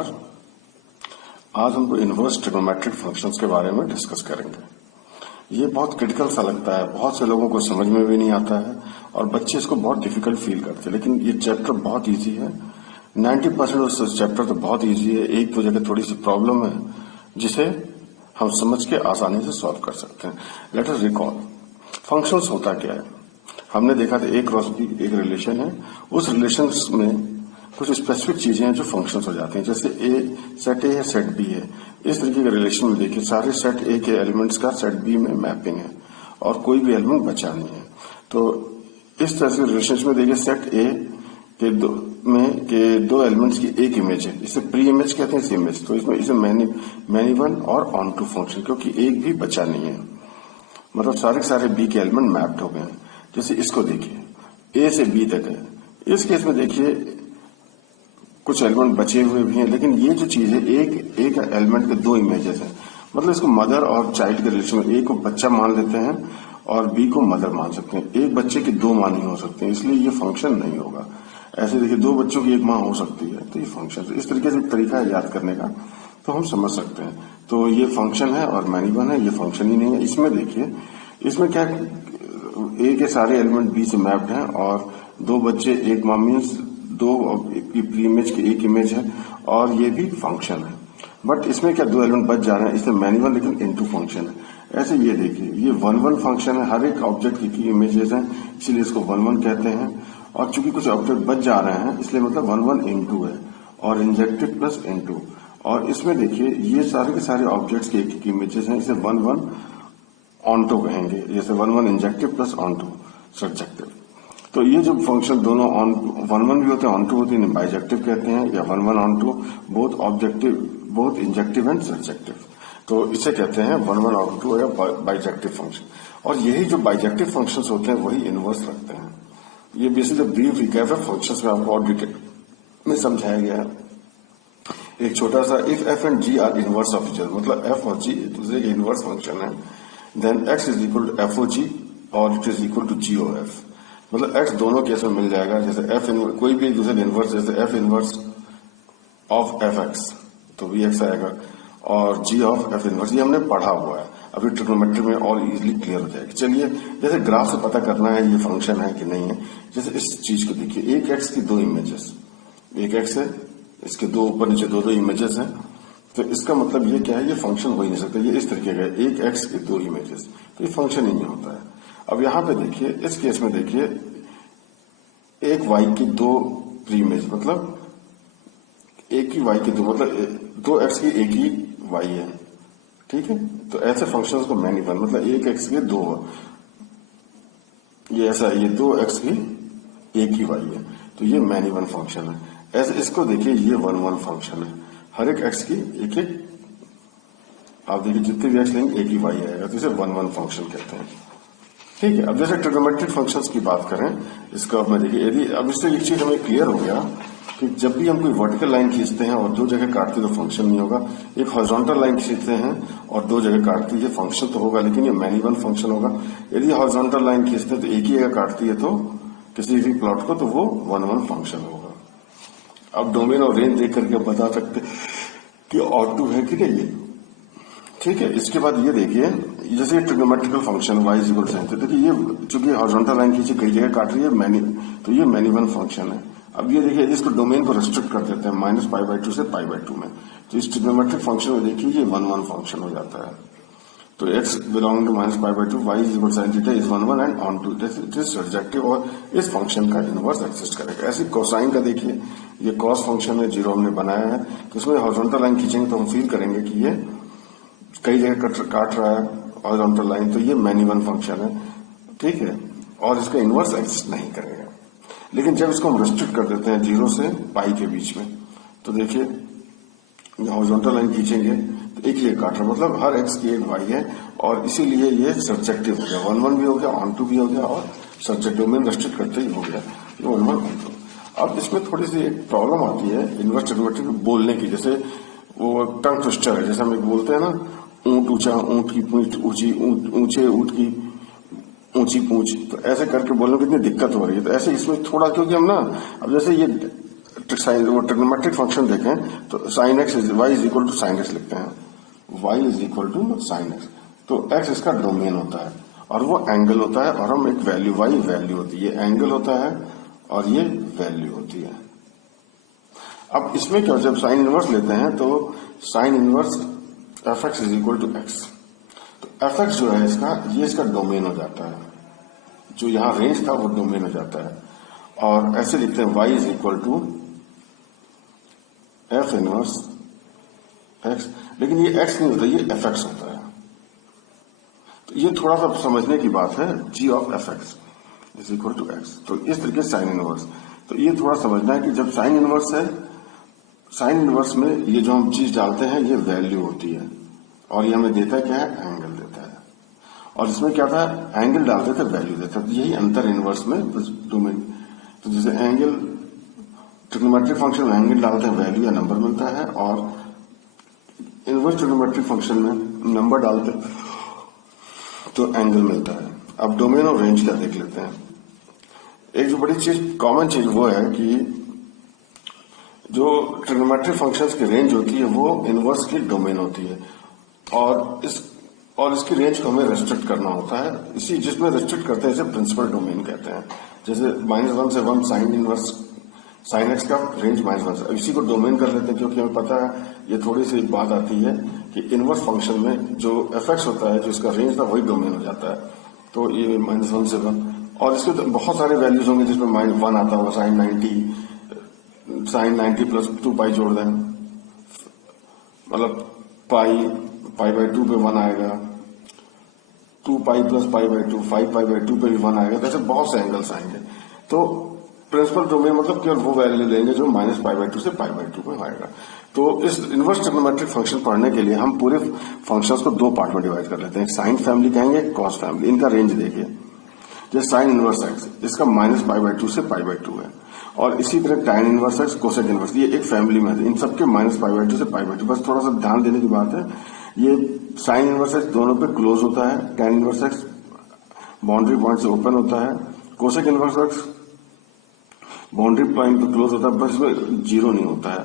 नमस्कार। आज हम इनवर्स ट्रिग्नोमेट्रिक फंक्शंस के बारे में डिस्कस करेंगे। ये बहुत क्रिटिकल सा लगता है, बहुत से लोगों को समझ में भी नहीं आता है और बच्चे इसको बहुत डिफिकल्ट फील करते हैं, लेकिन ये चैप्टर बहुत इजी है। 90% ऑफ चैप्टर तो बहुत इजी है। एक दो जगह थोड़ी सी प्रॉब्लम है जिसे हम समझ के आसानी से सॉल्व कर सकते हैं। लेट अस रिकॉल, फंक्शंस होता क्या है। हमने देखा था ए क्रॉस बी एक रिलेशन है, उस रिलेशन में कुछ स्पेसिफिक चीजें हैं जो फंक्शंस हो जाती हैं। जैसे सेट ए है, सेट बी है। इस तरीके के रिलेशन में देखिए सारे सेट ए के एलिमेंट्स का सेट बी में मैपिंग है और कोई भी एलिमेंट बचा नहीं है। तो इस तरह से रिलेशन में देखिए सेट ए के दो एलिमेंट्स की एक इमेज है, इसे प्री इमेज कहते हैं, इस इमेज। तो इसमें इसे मैनी वन और ऑन टू फंक्शन, क्योंकि एक भी बचा नहीं है, मतलब सारे के सारे बी के एलिमेंट मैप्ड हो गए हैं। जैसे इसको देखिए ए से बी तक है, इस केस में देखिए कुछ एलिमेंट बचे हुए भी हैं, लेकिन ये जो चीज है एक एलिमेंट के दो इमेजेस हैं, मतलब इसको मदर और चाइल्ड के रिलेशन में ए को बच्चा मान लेते हैं और बी को मदर मान सकते हैं। एक बच्चे की दो मां नहीं हो सकती, इसलिए ये फंक्शन नहीं होगा। ऐसे देखिए दो बच्चों की एक मां हो सकती है, तो ये फंक्शन। इस तरीके से तरीका है याद करने का, तो हम समझ सकते हैं। तो ये फंक्शन है और मैनी वन है, ये फंक्शन ही नहीं है। इसमें देखिए, इसमें क्या, ए के सारे एलिमेंट बी से मैप्ड हैं और दो बच्चे एक मां मीन्स दो की प्री इमेज की एक इमेज है और ये भी फंक्शन है। बट इसमें क्या दो एलिमेंट बच जा रहे हैं, इसमें मैनी वन लेकिन इनटू फंक्शन है। ऐसे ये देखिए ये वन वन फंक्शन है, हर एक ऑब्जेक्ट की इमेजेस हैं, इसीलिए इसको वन वन कहते हैं। और चूंकि कुछ ऑब्जेक्ट बच जा रहे हैं इसलिए मतलब वन वन इनटू है और इंजेक्टिव प्लस इनटू। और इसमें देखिए ये सारे के सारे ऑब्जेक्ट्स के एक इमेजेस हैं, इसे वन वन ऑनटू कहेंगे। जैसे one one injective plus onto subjective. तो ये जो फंक्शन दोनों ऑन वन वन भी होते हैं, ऑन टू होते हैं, बाइजेक्टिव कहते हैं, या one one onto, both objective, both injective and subjective. तो इसे कहते हैं वन वन ऑन टू या बाइजेक्टिव फंक्शन। और यही जो बाइजेक्टिव फंक्शंस होते हैं वही इनवर्स रखते हैं। ये बेसिकली ब्रीफ रिकैप है फंक्शंस में, आपको और डिटेल में समझाया गया है। एक छोटा सा, if F and ji are inverse of each other, मतलब एफ और जी एक दूसरे के इनवर्स फंक्शन है, then x is equal to F O जी और it is equal to ji O F. मतलब x दोनों केस में मिल जाएगा। जैसे एफ इनवर्स, कोई भी एक दूसरे का इनवर्स, जैसे F inverse of f x तो वी एक्स आएगा, और जी ऑफ एफ इनवर्स, ये हमने पढ़ा हुआ है। अभी ट्रिग्नोमेट्री में और इजीली क्लियर हो जाएगी। चलिए, जैसे ग्राफ से पता करना है ये फंक्शन है कि नहीं है। जैसे इस चीज को देखिए, एक एक्स की दो इमेजेस, एक एक्स है, इसके दो ऊपर नीचे दो दो इमेजेस हैं, तो इसका मतलब ये क्या है, ये फंक्शन हो ही नहीं सकता। ये इस तरीके का है, एक एक्स की दो इमेजेस, तो ये फंक्शन ही नहीं होता है। अब यहां पे देखिए, इस केस में देखिए एक वाई की दो प्री इमेज, मतलब एक ही वाई की दो, मतलब दो एक्स की एक ही वाई है, ठीक है। तो ऐसे फंक्शंस को मैनी वन, मतलब एक एक्स के दो, ये ऐसा है, ये दो एक्स की एक ही वाई है, तो ये मैनी वन फंक्शन है। ऐसे इसको देखिए, ये वन वन फंक्शन है, हर एक एक्स की एक एक, आप देखिए जितने भी एक्स लेंगे एक ही वाई आएगा, तो इसे वन वन फंक्शन कहते हैं, ठीक है। अब जैसे ट्रिग्नोमेट्रिक फंक्शंस की बात करें, इसका में देखिए, यदि अब इससे एक चीज हमें क्लियर हो गया कि जब भी हम कोई वर्टिकल लाइन खींचते हैं और दो जगह काटते हैं तो फंक्शन नहीं होगा। एक हॉरिजॉन्टल लाइन खींचते हैं और दो जगह काटती है, फंक्शन तो होगा लेकिन ये मैनी वन फंक्शन होगा। यदि हॉरिजॉन्टल लाइन खींचते हैं तो एक ही जगह काटती है तो किसी भी प्लॉट को, तो वो वन वन फंक्शन होगा। अब डोमेन और रेंज देख करके बता सकते कि ऑटो है कि नहीं, ठीक है। इसके बाद ये देखिए, जैसे trigonometrical function y is equal to, देखिए ये चूंकि हॉरिजॉन्टल लाइन खींची कई जगह काट रही है, तो ये मैनी वन फंक्शन है। अब ये देखिए, इसको डोमेन को रेस्ट्रिक्ट कर देते हैं माइनस पाई बाई टू से पाई बाई टू में, तो इस ट्रिग्नोमेट्रिक फंक्शन में देखिए ये वन वन फंक्शन हो जाता है। तो x belonging to minus pi by two, y is equal sine theta is one one and onto, it is subjective और इस फंक्शन का इनवर्स एग्जिस्ट करेगा। ऐसे कोसाइन का देखिए, ये कॉस फंक्शन है, जीरो हमने बनाया है, तो इसमें हॉरिजॉन्टल लाइन खींचेंगे तो हम फील करेंगे कि ये कई जगह काट रहा है हॉरिजॉन्टल लाइन, तो ये मैनी वन फंक्शन है, ठीक है, और इसका इनवर्स एग्जिस्ट नहीं करेगा। लेकिन जब इसको हम रेस्ट्रिक्ट कर देते हैं जीरो से पाई के बीच में, तो देखिए हॉरिजॉन्टल लाइन खींचेंगे तो एक ही काट रहा है, मतलब हर एक्स की एक वाई है, और इसीलिए ये सब्जेक्टिव हो गया, वन वन भी हो गया, ऑन टू भी हो गया, और सब्जेक्टिव में रेस्ट्रिक्ट करते ही हो गया, ये वन वन ऑन टू। अब इसमें थोड़ी सी एक प्रॉब्लम आती है इनवर्स ट्रिग्नोमेट्री बोलने की, जैसे वो टंग ट्विस्टर है, जैसे हम एक बोलते हैं ना, ऊंट ऊंचा, ऊंट की पूंछ ऊंची, ऊंचे ऊंट की ऊंची पूंछ, तो ऐसे करके बोलने में कितनी दिक्कत हो रही है। तो ऐसे इसमें थोड़ा, क्योंकि हम ना, अब जैसे ये ट्रिग्नोमेट्रिक फंक्शन देखें तो sine x y is equal to sine x लिखते हैं, y is equal to sine x, तो एक्स इसका डोमेन होता है और वो एंगल होता है, और हम एक वैल्यू वाई वैल्यू होती है, ये एंगल होता है और ये वैल्यू होती है। अब इसमें क्या, जब साइन इनवर्स लेते हैं तो sine inverse f x is equal to x, तो एफ एक्स जो है इसका, ये इसका डोमेन हो जाता है, जो यहां रेंज था वो डोमेन हो जाता है, और ऐसे लिखते हैं y is equal to f inverse x, लेकिन ये एक्स नहीं होता, ये एफ एक्स होता है। तो ये थोड़ा सा समझने की बात है, g of f x is equal to x, तो इस तरीके से साइन इनवर्स, तो ये थोड़ा समझना है कि जब साइन इनवर्स है, साइन इनवर्स में ये जो हम चीज डालते हैं ये वैल्यू होती है, और ये हमें देता है क्या है, एंगल देता है, और इसमें क्या था, एंगल डालते थे वैल्यू देता था, तो यही अंतर इनवर्स में डोमेन। तो जैसे एंगल ट्रिग्नोमेट्रिक फंक्शन में एंगल डालते हैं वैल्यू या नंबर मिलता है, और इनवर्स ट्रिग्नोमेट्रिक फंक्शन में नंबर डालते तो एंगल मिलता है। अब डोमेन और रेंज क्या देख लेते हैं। एक जो बड़ी चीज, कॉमन चीज वो है कि जो ट्रिग्नोमेट्रिक फंक्शंस की रेंज होती है वो इनवर्स की डोमेन होती है, और इसकी रेंज को हमें रेस्ट्रिक्ट करना होता है, इसी जिसमें रेस्ट्रिक्ट करते हैं इसे प्रिंसिपल डोमेन कहते हैं। जैसे -1 से 1 साइन इनवर्स साइन एक्स का रेंज -1 से, इसी को डोमेन कर लेते हैं, क्योंकि हमें पता है ये थोड़ी सी बात आती है कि इनवर्स फंक्शन में जो एफ एक्स होता है, जो इसका रेंज था वही डोमेन हो जाता है, तो ये -1 से 1, और इसके तो बहुत सारे वैल्यूज होंगे जिसमें -1 आता होगा, साइन 90 प्लस 2 पाई जोड़ दें, मतलब पाई बाई 2 पे 1 आएगा, 2 pi plus pi by 2, 5 pi by 2 पे भी 1 आएगा, तो ऐसे बहुत से एंगल्स आएंगे। तो प्रिंसिपल डोमेन मतलब केवल वो वैल्यू लेंगे जो -π/2 से π/2 में आएगा। तो इस इनवर्स ट्रिग्नोमेट्रिक फंक्शन पढ़ने के लिए हम पूरे फंक्शंस को दो पार्ट में डिवाइड कर लेते हैं, साइन फैमिली कहेंगे, कॉस फैमिली। इनका रेंज देखिए, जैसे साइन इनवर्स एक्स, इसका -π/2 से π/2 है, और इसी तरह tan inverse x, cosec inverse, ये एक फैमिली में है, इन सबके -π/2 से π/2। बस थोड़ा सा ध्यान देने की बात है, ये साइन इनवर्स एक्स दोनों पे क्लोज होता है, tan inverse x boundary point से ओपन होता है, cosec inverse x boundary point पे क्लोज होता है, बस इसमें जीरो नहीं होता है,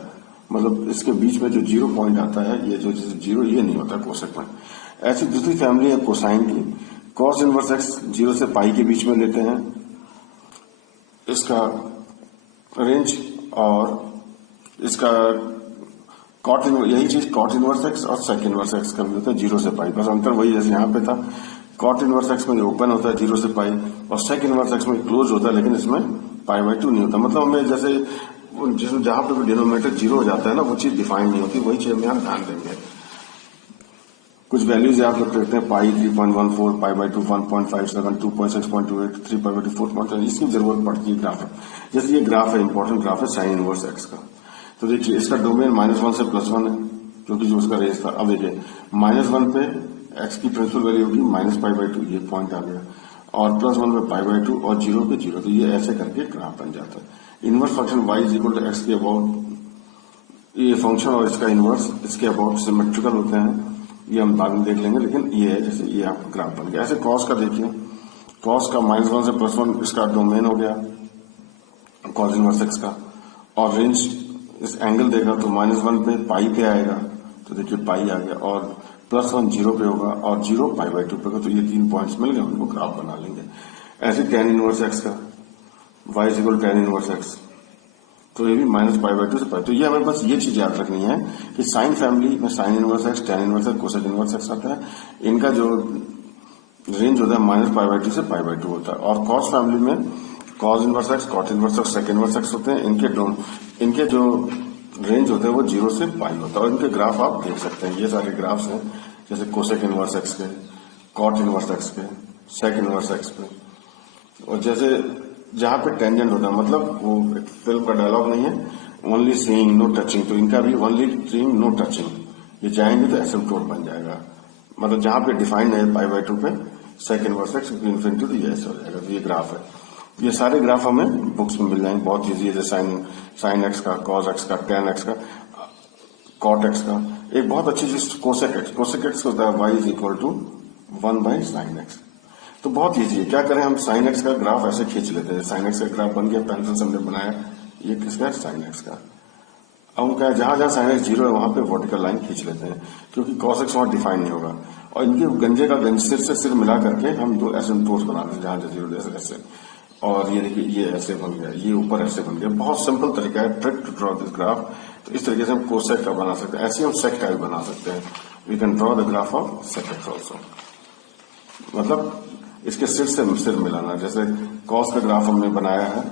मतलब इसके बीच में जो जीरो पॉइंट आता है, ये जो जीरो, ये नहीं होता कोसेक में। ऐसी दूसरी फैमिली है कोसाइन की, कॉस इनवर्स एक्स 0 से पाई के बीच में लेते हैं इसका रेंज, और इसका कॉट, यही चीज कॉट इनवर्स एक्स और सेक इनवर्स एक्स का भी होता है 0 से पाई, बस अंतर वही जैसे यहाँ पे था, कॉट इनवर्स एक्स में ओपन होता है 0 से पाई, और सेक इनवर्स एक्स में क्लोज होता है, लेकिन इसमें π/2 नहीं होता। मतलब हमें जैसे जिसमें जहां पे भी डिनोमिनेटर 0 हो जाता है ना, वो चीज डिफाइन नहीं होती, वही चीज हम यहाँ ध्यान देंगे। कुछ वैल्यूज याद रख लेते हैं, पाई 3.14, π/2 1.57, 2.6.28, 3π/2 4.10, इसकी जरूरत पड़ती है ग्राफ। जैसे ये ग्राफ है, इंपॉर्टेंट ग्राफ है साइन इनवर्स एक्स का, तो देखिए इसका डोमेन -1 से +1 है, क्योंकि जो उसका रेंज था। अब देखिए -1 पे एक्स की प्रिंसिपल वैल्यू होगी -π/2, ये पॉइंट आ गया, और +1 पे π/2 और 0 पे 0, तो ये ऐसे करके ग्राफ बन जाता है। Inverse function y is equal to x के अबाउट, ये फंक्शन और इसका इनवर्स इसके अबाउट सिमेट्रिकल होते हैं, ये हम बाद में देख लेंगे, लेकिन ये है, जैसे ये आपका ग्राफ बन गया। ऐसे कॉस का देखिए, कॉस का -1 से +1 इसका डोमेन हो गया कॉस इनवर्स एक्स का, और रेंज इस एंगल देगा तो -1 पे पाई पे आएगा, तो देखिए पाई आ गया, और +1 0 पे होगा, और 0 π/2 पे होगा, तो ये 3 पॉइंट्स मिल गए, उनको ग्राफ बना लेंगे। ऐसे tan इनवर्स एक्स का y is equal tan inverse x, तो ये भी -π/2 से पाई। तो ये हमें बस ये चीज याद रखनी है कि साइन फैमिली में sign inverse x, tan inverse x, cosec inverse x आता है, इनका जो रेंज होता है -π/2 से π/2 होता है, और कॉस फैमिली में cos inverse x, cot inverse x, sec inverse x होते हैं, इनके जो रेंज होते हैं वो 0 से पाई होता है, और इनके ग्राफ आप देख सकते हैं, ये सारे ग्राफ्स हैं, जैसे कोसेक इनवर्स एक्स के, कॉट इनवर्स एक्स के, सेक इनवर्स एक्स पे, और जैसे जहां पे टेंजेंट होता है, मतलब वो फिल्म का डायलॉग नहीं है, ओनली सीइंग नो टचिंग, तो इनका भी ओनली सीइंग नो टचिंग, ये जाएंगे तो एसिम्प्टोट बन जाएगा, मतलब जहां पे डिफाइंड है π/2 पे सेक इनवर्स एक्स इन्फिनिटी, तो ये ऐसे हो जाएगा। तो ये ग्राफ है, ये सारे ग्राफ हमें बुक्स में मिल जाएंगे, बहुत ईजी है, जैसे साइन एक्स का, कॉस एक्स का, tan एक्स का, कॉट एक्स का। एक बहुत अच्छी चीज कोसेक एक्स होता है y is equal to 1/sin x, तो बहुत ईजी है। क्या करें, हम साइन एक्स का ग्राफ ऐसे खींच लेते हैं, साइन एक्स का ग्राफ बन गया, पेंसिल से हमने बनाया, ये किसका है, साइन एक्स का। अब हम क्या है, जहां जहां साइन एक्स 0 है वहां पे वर्टिकल लाइन खींच लेते हैं, क्योंकि कॉस एक्स वहां डिफाइन नहीं होगा। और इनके गंजे का गंज सिर से सिर मिला करके हम दो एसिम्प्टोट्स बनाते हैं, जहां जहां 0 ऐसे। और ये देखिए, ये ऐसे बन गया, ये ऊपर ऐसे बन गया। बहुत सिंपल तरीका है, trick to draw this graph. तो इस तरीके से हम कोसेक का बना सकते हैं, ऐसे हम सेक का भी बना सकते हैं। We can draw the graph of sec x also, मतलब इसके सिर से सिर मिलाना। जैसे कॉस का ग्राफ हमने बनाया है,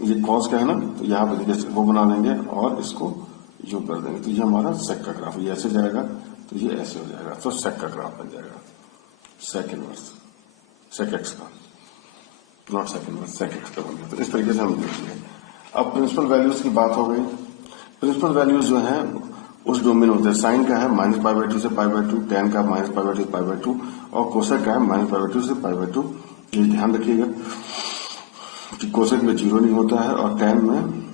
ये कॉस का है ना, तो यहाँ पे देखिए वो बना लेंगे और इसको यूं कर देंगे, तो ये हमारा सेक का ग्राफ। ये ऐसे जाएगा तो ये ऐसे हो जाएगा, तो सेक का ग्राफ बन जाएगा, सेक इनवर्स, सेक एक्स का, not sec inverse, sec x का बन गया। तो इस तरीके से हम देखेंगे। अब प्रिंसिपल वैल्यूज की बात हो गई। प्रिंसिपल वैल्यूज जो है उस डोमेन होते हैं। साइन का है -π/2 से π/2, टेन का -π/2 से π/2, और कोसेक का है -π/2 से π/2। ये ध्यान रखिएगा कि कोसेक में 0 नहीं होता है और टेन में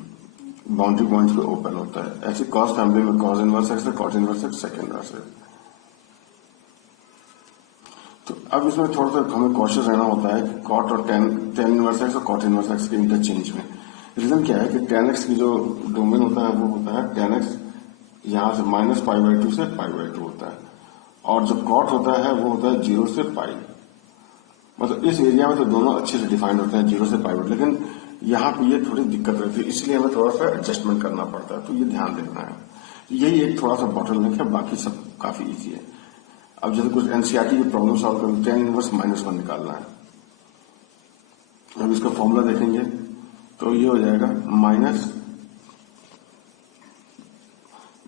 बाउंड्री पॉइंट्स पे ओपन होता है। ऐसे कॉस फैमिली में कॉस इनवर्स एक्स है, cot inverse x, sec inverse है। तो अब इसमें थोड़ा सा हमें कॉशियस रहना होता है कि कॉट और टेन इनवर्स एक्स और कॉट इनवर्स एक्स के इंटरचेंज में। रीजन क्या है कि टेन एक्स की जो डोमेन होता है वो होता है टेन एक्स यहां से -π/2 से π/2 होता है, और जो कॉट होता है वो होता है 0 से पाई। मतलब इस एरिया में तो दोनों अच्छे से डिफाइंड होते हैं 0 से π/2, लेकिन यहाँ पे ये थोड़ी दिक्कत रहती है, इसलिए हमें थोड़ा सा एडजस्टमेंट करना पड़ता है। तो ये ध्यान रखना है, यही एक थोड़ा सा बॉटलनेक है, बाकी सब काफी इजी है। अब जैसे कुछ एनसीईआरटी की प्रॉब्लम सॉल्व करनी, टेन इनवर्स -1 निकालना है। अब इसका फॉर्मूला देखेंगे तो ये हो जाएगा माइनस,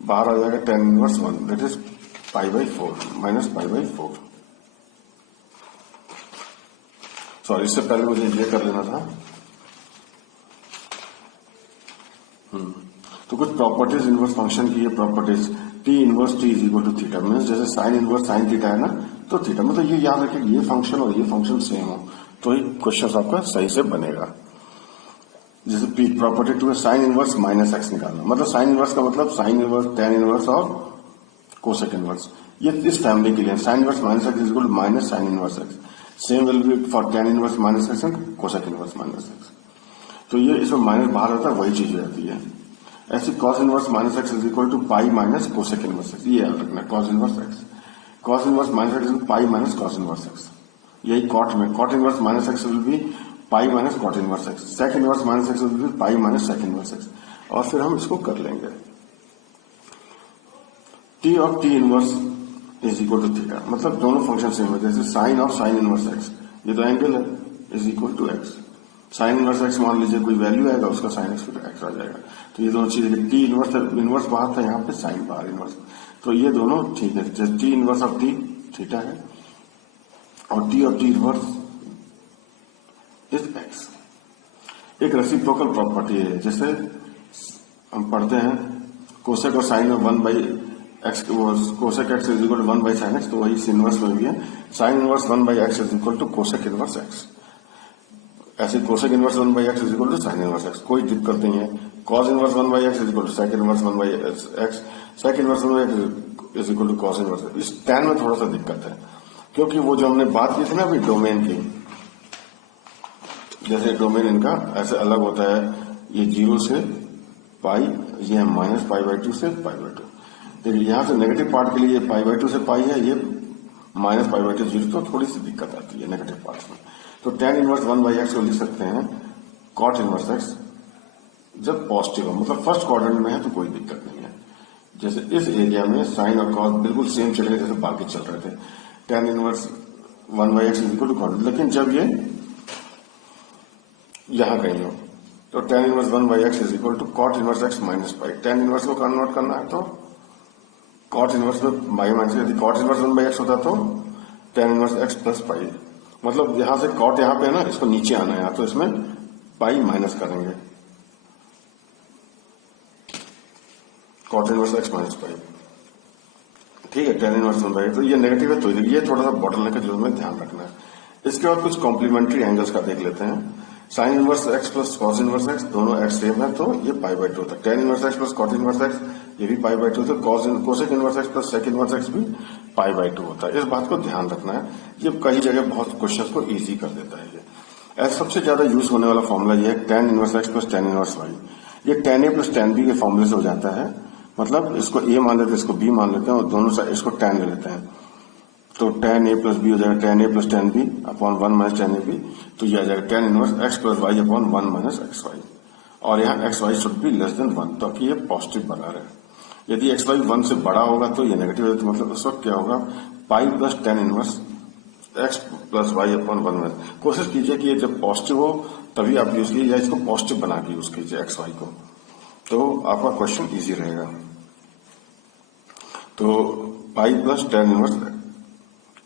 बाहर आ जाएगा tan inverse 1, that is π/4, -π/4। Sorry, इससे पहले मुझे ये कर लेना था। तो कुछ प्रॉपर्टीज इनवर्स फंक्शन की, ये properties t inverse t is equal to theta, means जैसे साइन इनवर्स साइन थीटा है ना, तो थीटा, मतलब ये याद रखिए ये फंक्शन और ये फंक्शन सेम हो तो ही क्वेश्चन आपका सही से बनेगा। जैसे प्रॉपर्टी 2 है साइन इनवर्स -x निकालना, मतलब साइन इनवर्स का मतलब साइन इनवर्स, टेन इनवर्स और कोसेक इनवर्स। ये इस फैमिली के लिए sine inverse -x is equal to minus sine inverse x, same will be for tan inverse -x and cosec inverse -x। तो ये इसमें माइनस बाहर रहता है, वही चीज रहती है। ऐसे cos inverse -x is equal to pi minus cosec inverse x, ये याद रखना, cos inverse x, cos inverse -x is pi minus cos inverse x। यही कॉट में cot inverse -x will be pi minus cot inverse x, sec inverse -x will be pi minus sec inverse x, और फिर हम इसको कर लेंगे। T of t inverse is equal to theta, मतलब दोनों फंक्शन सेम है। जैसे sine of sine inverse x, ये तो एंगल है, is equal to x। Sine inverse x मान लीजिए कोई वैल्यू आएगा उसका साइन एक्स फिर एक्स आ जाएगा। तो ये दोनों चीजें, टी इनवर्स बाहर था, यहाँ पे साइन बाहर इनवर्स, तो ये दोनों ठीक है। जैसे T inverse of T theta है और T of t inverse is x. एक रेसिप्रोकल प्रॉपर्टी है, जैसे हम पढ़ते हैं कोसेक और साइन में 1/x, cosec x is equal to 1/sin x, तो वही इनवर्स में भी है, sine inverse 1/x is equal to cosec inverse x। ऐसे cosec inverse 1/x is equal to sine inverse x, कोई दिक्कत नहीं है। Cos inverse 1/x is equal to sec inverse 1/x, sec inverse 1/x is equal to cos inverse. इस tan में थोड़ा सा दिक्कत है, क्योंकि वो जो हमने बात की थी ना अभी डोमेन की, जैसे डोमेन इनका ऐसे अलग होता है, ये 0 से पाई, ये -π/2 से π/2। देखिए यहाँ से नेगेटिव पार्ट के लिए ये π/2 से पाई है, ये -π/2 0, तो थोड़ी सी दिक्कत आती है नेगेटिव पार्ट में। तो टेन इनवर्स 1/x को लिख सकते हैं कॉट इनवर्स x जब पॉजिटिव हो, मतलब फर्स्ट क्वाड्रेंट में है तो कोई दिक्कत नहीं है। जैसे इस एरिया में साइन और कॉस बिल्कुल सेम चलेंगे जैसे बाकी चल रहे थे, tan inverse 1/x is equal to cot. लेकिन जब ये यहां कहीं हो तो tan inverse 1/x is equal to cot inverse x minus pi. Tan inverse को कन्वर्ट करना है तो कॉट इनवर्स में बाई माइनस, यदि कॉट इनवर्स 1/x होता तो tan inverse x plus pi, मतलब यहां से कॉट यहां पे है ना, इसको नीचे आना है, तो इसमें पाई माइनस करेंगे, cot inverse x minus pi, ठीक है। टेन इनवर्स 1/x, तो ये नेगेटिव है, तो ये थोड़ा सा बॉटलनेक है जो हमें ध्यान रखना है। इसके बाद कुछ कॉम्प्लीमेंट्री एंगल्स का देख लेते हैं। Sine inverse x plus cos inverse x, दोनों x सेम है तो ये π/2 होता है। Tan inverse x plus cot inverse x, ये भी π/2 होता है। Cosec inverse x plus sec inverse x भी π/2 होता है। इस बात को ध्यान रखना है, ये कई जगह बहुत क्वेश्चंस को इजी कर देता है ये। ऐसा सबसे ज्यादा यूज होने वाला फॉर्मूला ये है tan inverse x plus tan inverse y। ये tan a plus tan b के फॉर्मूले से हो जाता है, मतलब इसको a मान लेते हैं, इसको b मान लेते हैं और दोनों साइड इसको tan ले लेते हैं, तो tan a प्लस b हो जाएगा tan a plus tan b upon 1 minus tan a b, तो ये आ जाएगा tan inverse x plus y upon 1 minus x y, और यहाँ x y should be less than 1 ताकि ये पॉजिटिव बना रहे। यदि एक्स वाई 1 से बड़ा होगा तो ये नेगेटिव है, तो मतलब उस वक्त क्या होगा pi plus tan inverse x plus y upon 1 minus. कोशिश कीजिए कि ये जब पॉजिटिव हो तभी आप यूज कीजिए, या इसको पॉजिटिव बना के यूज कीजिए एक्स वाई को, तो आपका क्वेश्चन इजी रहेगा। तो pi plus tan inverse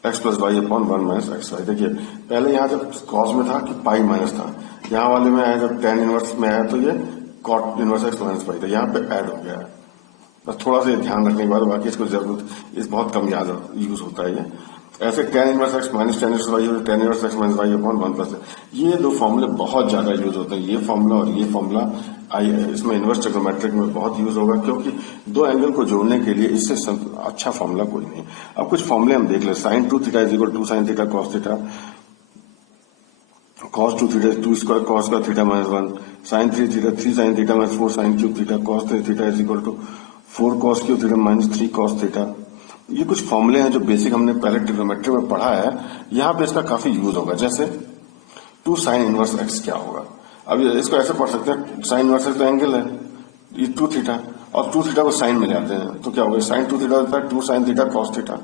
x plus y upon 1 minus x y. देखिए पहले यहाँ जब कॉस में था कि पाई माइनस था, यहाँ वाले में आया जब tan इनवर्स में आया तो ये cot inverse x minus pi था, यहाँ पे ऐड हो गया है। बस थोड़ा सा ध्यान रखने के बाद बाकी इसको जरूरत इस बहुत कम याद यूज होता है ये। ऐसे tan inverse x minus tan inverse y और tan inverse x minus y upon 1 plus, ये दो फॉर्मूले बहुत ज्यादा यूज होते हैं, ये फॉर्मूला और ये फॉर्मूला इसमें इनवर्स ट्रिग्नोमेट्रिक में बहुत यूज होगा, क्योंकि दो एंगल को जोड़ने के लिए इससे अच्छा फॉर्मूला कोई नहीं। अब कुछ फॉर्मूले हम देख ले। Sine 2 theta is equal 2 sine theta cos theta, cos 2 theta 2 square cos का theta minus 1, sine 3 theta 3 sine theta minus 4 sine cube theta, cos 3 theta is equal to 4 cos cube theta minus 3 cos theta. ये कुछ फॉर्मूले हैं जो basic हमने पहले trigonometry में पढ़ा है, यहाँ पे इसका काफी यूज होगा। जैसे 2 साइन इनवर्स x क्या होगा, अब इसको ऐसे पढ़ सकते हैं, साइन इनवर्स x तो एंगल है, ये 2 थीटा और 2 थीटा को साइन में ले आते हैं तो क्या होगा, साइन 2 थीटा होता है 2 साइन थीटा cos थीटा।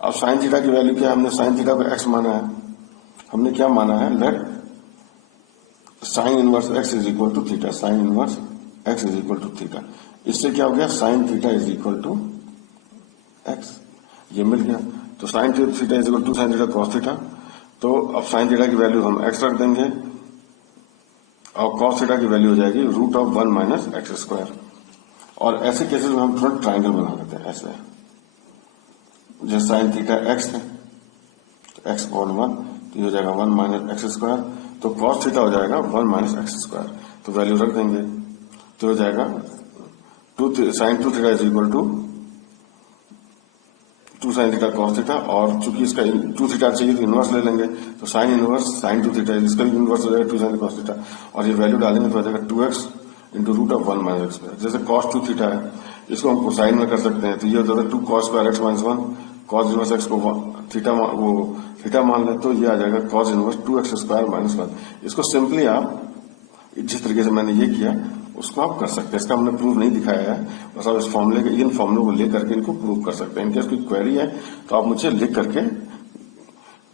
अब साइन थीटा की वैल्यू क्या है, हमने साइन थीटा को x माना है, हमने क्या माना है, let sine inverse x is equal to theta, sine inverse x is equal to theta. इससे क्या हो गया, sine theta is equal to x, ये मिल गया। तो sine theta is equal to sine theta cos theta, तो अब साइन थीटा की वैल्यू हम x रख देंगे और कॉस थीटा की वैल्यू हो जाएगी root of 1 minus x square. और ऐसे केसेस में हम थोड़ा ट्राइंगल बना लेते हैं ऐसे, जैसे साइन थीटा x है तो x अपॉन 1, तो ये हो जाएगा 1 माइनस एक्स स्क्वायर, तो कॉस थीटा हो जाएगा 1 माइनस एक्स स्क्वायर, तो वैल्यू रख देंगे, तो हो जाएगा sine 2 theta is equal to 2 sine theta cos theta, और चूंकि इसका 2 थीटा चाहिए तो इनवर्स ले लेंगे, तो साइन इनवर्स साइन 2 थीटा, इसका भी इनवर्स हो जाएगा 2 साइन कॉस थीटा, और ये वैल्यू डालेंगे तो हो जाएगा 2x into root of 1 minus x. जैसे कॉस 2 थीटा है, इसको हम कोसाइन में कर सकते हैं, तो ये हो जाता है 2 cos square x minus 1, cos inverse x को थीटा मान ले, तो ये आ जाएगा cos inverse 2x square minus 1। इसको सिंपली आप जिस तरीके से मैंने ये किया उसको आप कर सकते हैं, इसका हमने प्रूफ नहीं दिखाया है, बस आप इस फॉर्मूले के इन फॉर्मूलों को लेकर के इनको प्रूव कर सकते हैं। इनकेस कोई क्वेरी है तो आप मुझे लिख करके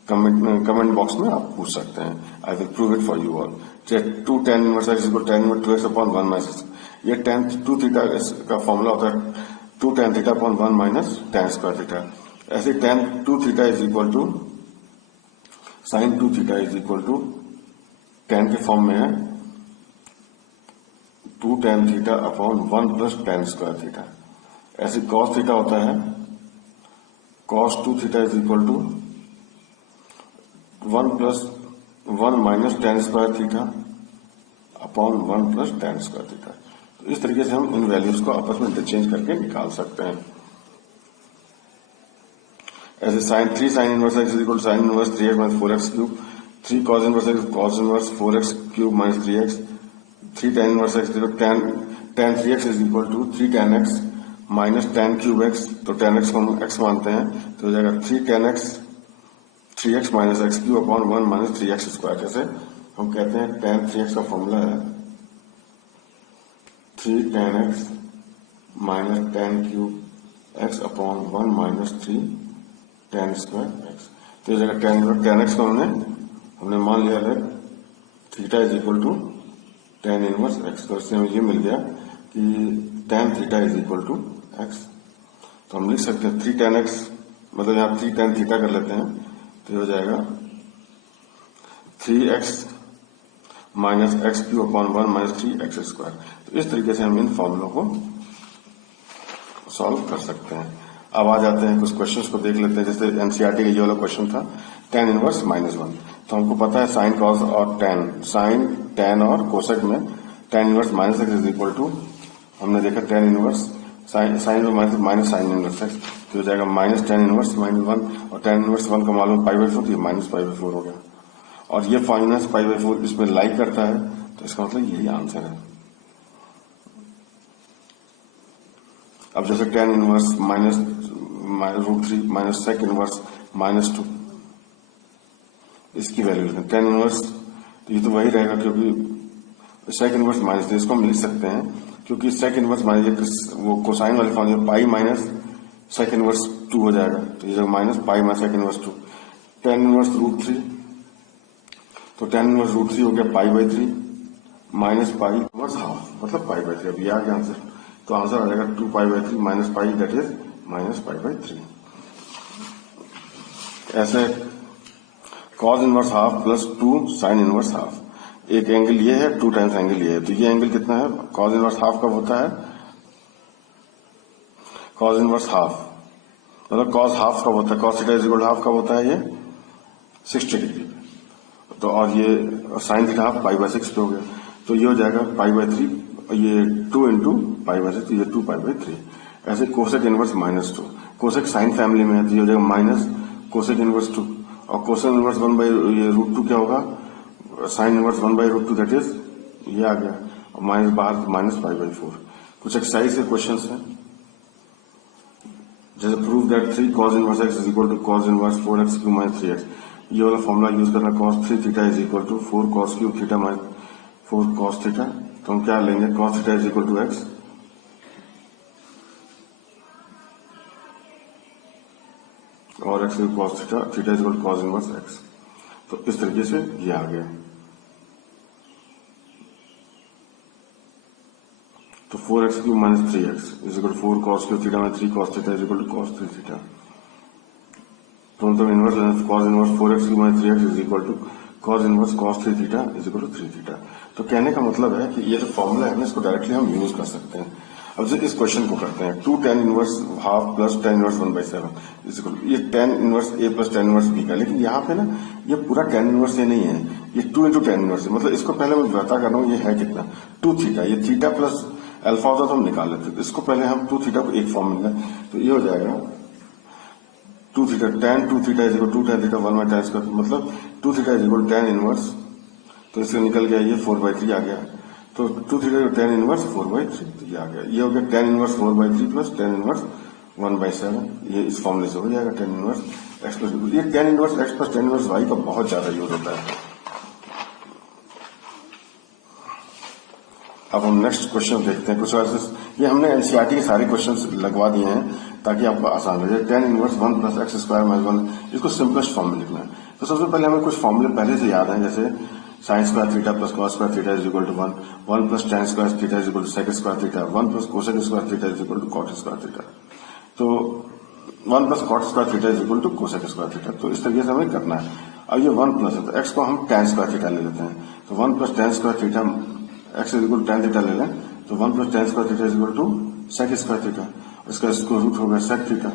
कमेंट बॉक्स में आप पूछ सकते हैं, I will prove it for you all. 2 tan inverse x equal tan inverse 2x upon 1 minus, ये tan 2 थीटा का फॉर्मूला होता है 2 tan theta upon 1 minus tan square theta. ऐसे tan 2 theta is equal to sine 2 theta is equal to tan के form में है 2 tan theta upon 1 plus tan square theta. ऐसे cos theta होता है cos 2 theta is equal to 1 plus 1 minus tan square theta upon 1 plus tan square theta. तो इस तरीके से हम इन वैल्यूज को आपस में इंटरचेंज करके निकाल सकते हैं। ऐसे sine 3 sine inverse x is equal to sine inverse 3x minus 4x cube, 3 cos inverse x cos inverse 4x cube minus 3x, 3 tan inverse x tan 3x is equal to 3 tan x minus tan cube x, तो tan x को हम x मानते हैं, तो हो जाएगा 3 tan x 3x minus x cube upon 1 minus 3x square. जैसे हम कहते हैं tan 3x का फॉर्मूला है 3 tan x minus tan cube x upon 1 minus 3 tan square x। तो ये जगह tan x को हमने मान लिया है theta is equal to tan inverse x, तो इससे हमें ये मिल गया कि tan theta is equal to x। तो हम लिख सकते हैं 3 tan x, मतलब यहाँ 3 tan थीटा कर लेते हैं, तो ये हो जाएगा 3x minus x cube upon 1 minus 3x square. तो इस तरीके से हम इन फॉर्मूलों को सॉल्व कर सकते हैं। अब आ जाते हैं कुछ क्वेश्चंस को देख लेते हैं। जैसे एनसीईआरटी का ये वाला क्वेश्चन था tan इनवर्स -1, तो हमको पता है साइन कॉस और साइन tan और कोसेक में tan inverse minus x is equal to, हमने देखा tan inverse sine minus sine inverse x, तो हो जाएगा माइनस tan इनवर्स -1, और tan इनवर्स 1 का मालूम π/4, तो ये -π/4 हो गया। और ये माइनस पाई बाई 4 इसमें लाइक करता है, तो इसका मतलब यही आंसर है। अब जैसे tan inverse minus √3 minus sec inverse -2, इसकी वैल्यू टेन इनवर्स, तो ये तो वही रहेगा क्योंकि सेक इनवर्स माइनस, इसको हम लिख सकते हैं क्योंकि सेक इनवर्स माइनस वो कोसाइन वाले form pi minus sec inverse 2 हो जाएगा, तो ये minus pi minus sec inverse 2, tan inverse √3, तो टेन इनवर्स √3 हो गया pi by 3 minus pi inverse half, मतलब पाई बाई 3। अब ये आ गया आंसर, तो आंसर आ जाएगा 2 pi by 3 minus pi, that is minus pi by 3। ऐसे cause inverse half plus 2 sine inverse half, एक एंगल ये है 2 टाइम्स एंगल ये है, तो ये एंगल कितना है? कॉज इनवर्स हाफ कब होता है? कॉज इनवर्स हाफ मतलब कॉज हाफ कब होता है? Cos theta is equal to half कब होता है? ये 60 डिग्री पे, तो और ये sine theta half pi by 6 पे हो गया, तो ये हो जाएगा पाई बाई 3, ये 2 इंटू पाई बाई 6, तो ये 2 पाई बाई 3। ऐसे cosec inverse -2, cosec sine family में है, तो ये हो जाएगा माइनस कोसेक इनवर्स 2, और कोसेक इनवर्स 1 बाई √2 क्या होगा? Sign inverse 1 by √2, that is ये आ गया, और माइनस बाहर माइनस पाई बाई 4। कुछ एक्सरसाइज के क्वेश्चन है, जैसे prove that 3 cos inverse x is equal to cos inverse 4x cube minus 3x, ये वाला फॉर्मूला यूज करना, cos 3 theta is equal to 4 cos cube theta minus 4 cos theta, तो हम क्या लेंगे? cos theta is equal to x और x cos theta, थीटा is equal to cos inverse x, तो इस तरीके से ये आ गया। तो 4x cube minus 3x is equal to 4 cos cube theta minus 3 cos theta is equal to cos 3 theta, तो मतलब इनवर्स लेना, cos inverse 4x cube minus 3x is equal to cos inverse cos 3 theta is equal to 3 theta. तो कहने का मतलब है कि ये जो फॉर्मूला है ना, इसको डायरेक्टली हम यूज कर सकते हैं। अब जो इस क्वेश्चन को करते हैं, 2 tan inverse half plus tan inverse 1/7 is equal, ये tan inverse a plus tan inverse b का, लेकिन यहाँ पे ना ये पूरा tan इनवर्स ये नहीं है, ये 2 इंटू tan इनवर्स है, मतलब इसको पहले मैं बता कर रहा हूँ ये है कितना, 2 थीटा, ये थीटा प्लस अल्फा होता तो हम निकाल लेते, तो इसको पहले हम 2 थीटा को एक फॉर्म में लें, तो ये हो जाएगा 2 theta tan 2 theta is equal to tan theta 1 by tan square, मतलब 2 theta is equal tan inverse, तो इससे निकल गया ये 4/3 आ गया, तो 2 थीटा tan इनवर्स 4/3, तो ये आ गया, ये हो गया tan inverse 4/3 plus tan inverse 1/7, ये इस फॉर्मूले से हो जाएगा tan इनवर्स x प्लस, ये tan inverse x plus tan inverse y का बहुत ज्यादा यूज होता है। अब हम नेक्स्ट क्वेश्चन देखते हैं, कुछ ये हमने एनसीईआरटी के सारे क्वेश्चंस लगवा दिए हैं ताकि आपको आसान हो जाए। tan inverse 1 plus x square minus 1, इसको सिंपलेस्ट फॉर्म में लिखना है। तो सबसे पहले हमें कुछ फॉर्मूले पहले से याद हैं, जैसे sine square theta plus cos square theta is equal to 1 plus tan square theta is equal to sec square theta, 1 plus cosec square theta is equal to cot square theta, तो 1 plus cot square theta is equal to cosec square theta, तो इस तरीके से हमें करना है। अब ये 1 प्लस है तो x को हम tan स्क्वायर थीटा ले लेते हैं, तो 1 plus tan square theta x is equal to tan theta ले लें, तो 1 plus tan square theta is equal to sec square theta, इसका स्क्वायर रूट हो गया सेक थीटा,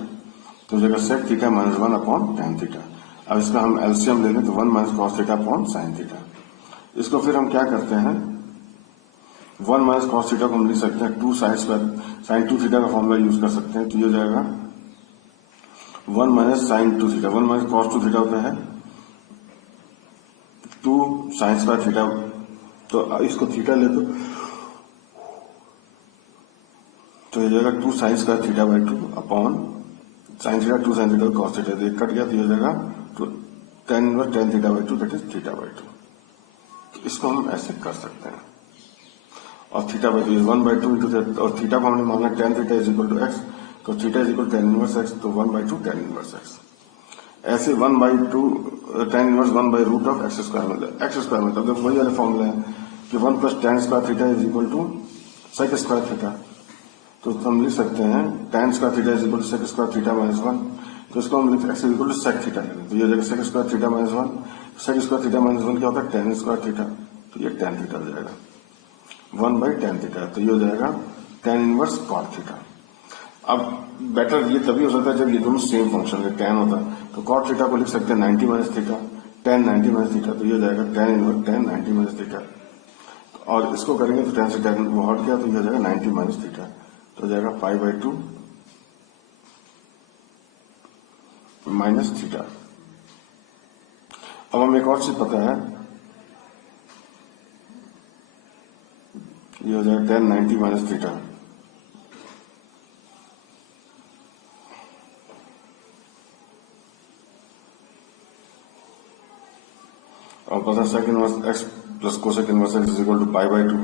तो जगह sec theta minus 1 upon tan theta. अब इसका हम एलसीएम ले लें, तो 1 minus cos theta upon sine theta. इसको फिर हम क्या करते हैं, 1 माइनस कॉस थीटा को हम लिख सकते हैं 2 साइन स्क्वायर साइन 2 थीटा का फॉर्मूला यूज कर सकते हैं, तो ये हो जाएगा 1 minus sine 2 theta, 1 minus cos 2 theta होता है 2 साइन स्क्वायर थीटा, तो इसको थीटा ले तो ये जाएगा 2 sine square theta by 2 upon sine theta 2 sine theta cos theta, तो कट गया, तो ये जाएगा tan inverse tan theta by 2 that is theta by 2। तो इसको हम ऐसे कर सकते हैं, और थीटा बाई 2 1/2 इंटू, और थीटा को हमने माना tan theta is equal to x, तो theta is equal tan inverse x, तो 1/2 tan इनवर्स x। ऐसे 1/2 tan inverse 1 root of x square में, x स्क्वायर में, तब वही वाले फॉर्मूला है कि 1 plus tan square theta is equal to sec square theta, तो हम लिख सकते हैं tan square theta is equal to sec square theta minus 1, तो इसको हम लिखते हैं x is equal to sec theta, तो ये जाएगा sec square theta minus 1, sec square theta minus 1 क्या होता है tan स्क्वायर थीटा, तो ये tan थीटा हो जाएगा 1/tan थीटा, तो ये हो जाएगा tan इनवर्स cot थीटा। अब बेटर ये तभी हो सकता है जब ये दोनों सेम फंक्शन है, tan होता है, तो cot थीटा को लिख सकते हैं 90 minus theta, tan 90 minus theta, तो ये हो जाएगा tan inverse tan 90 minus theta, और इसको करेंगे तो tan से tan वो हट गया, तो ये हो जाएगा 90 माइनस थीटा, तो हो जाएगा पाई बाई 2 माइनस थीटा। अब हमें एक और चीज पता है, ये हो जाएगा tan 90 माइनस थीटा। और पता sec inverse x plus cosec inverse x is equal to pi by 2।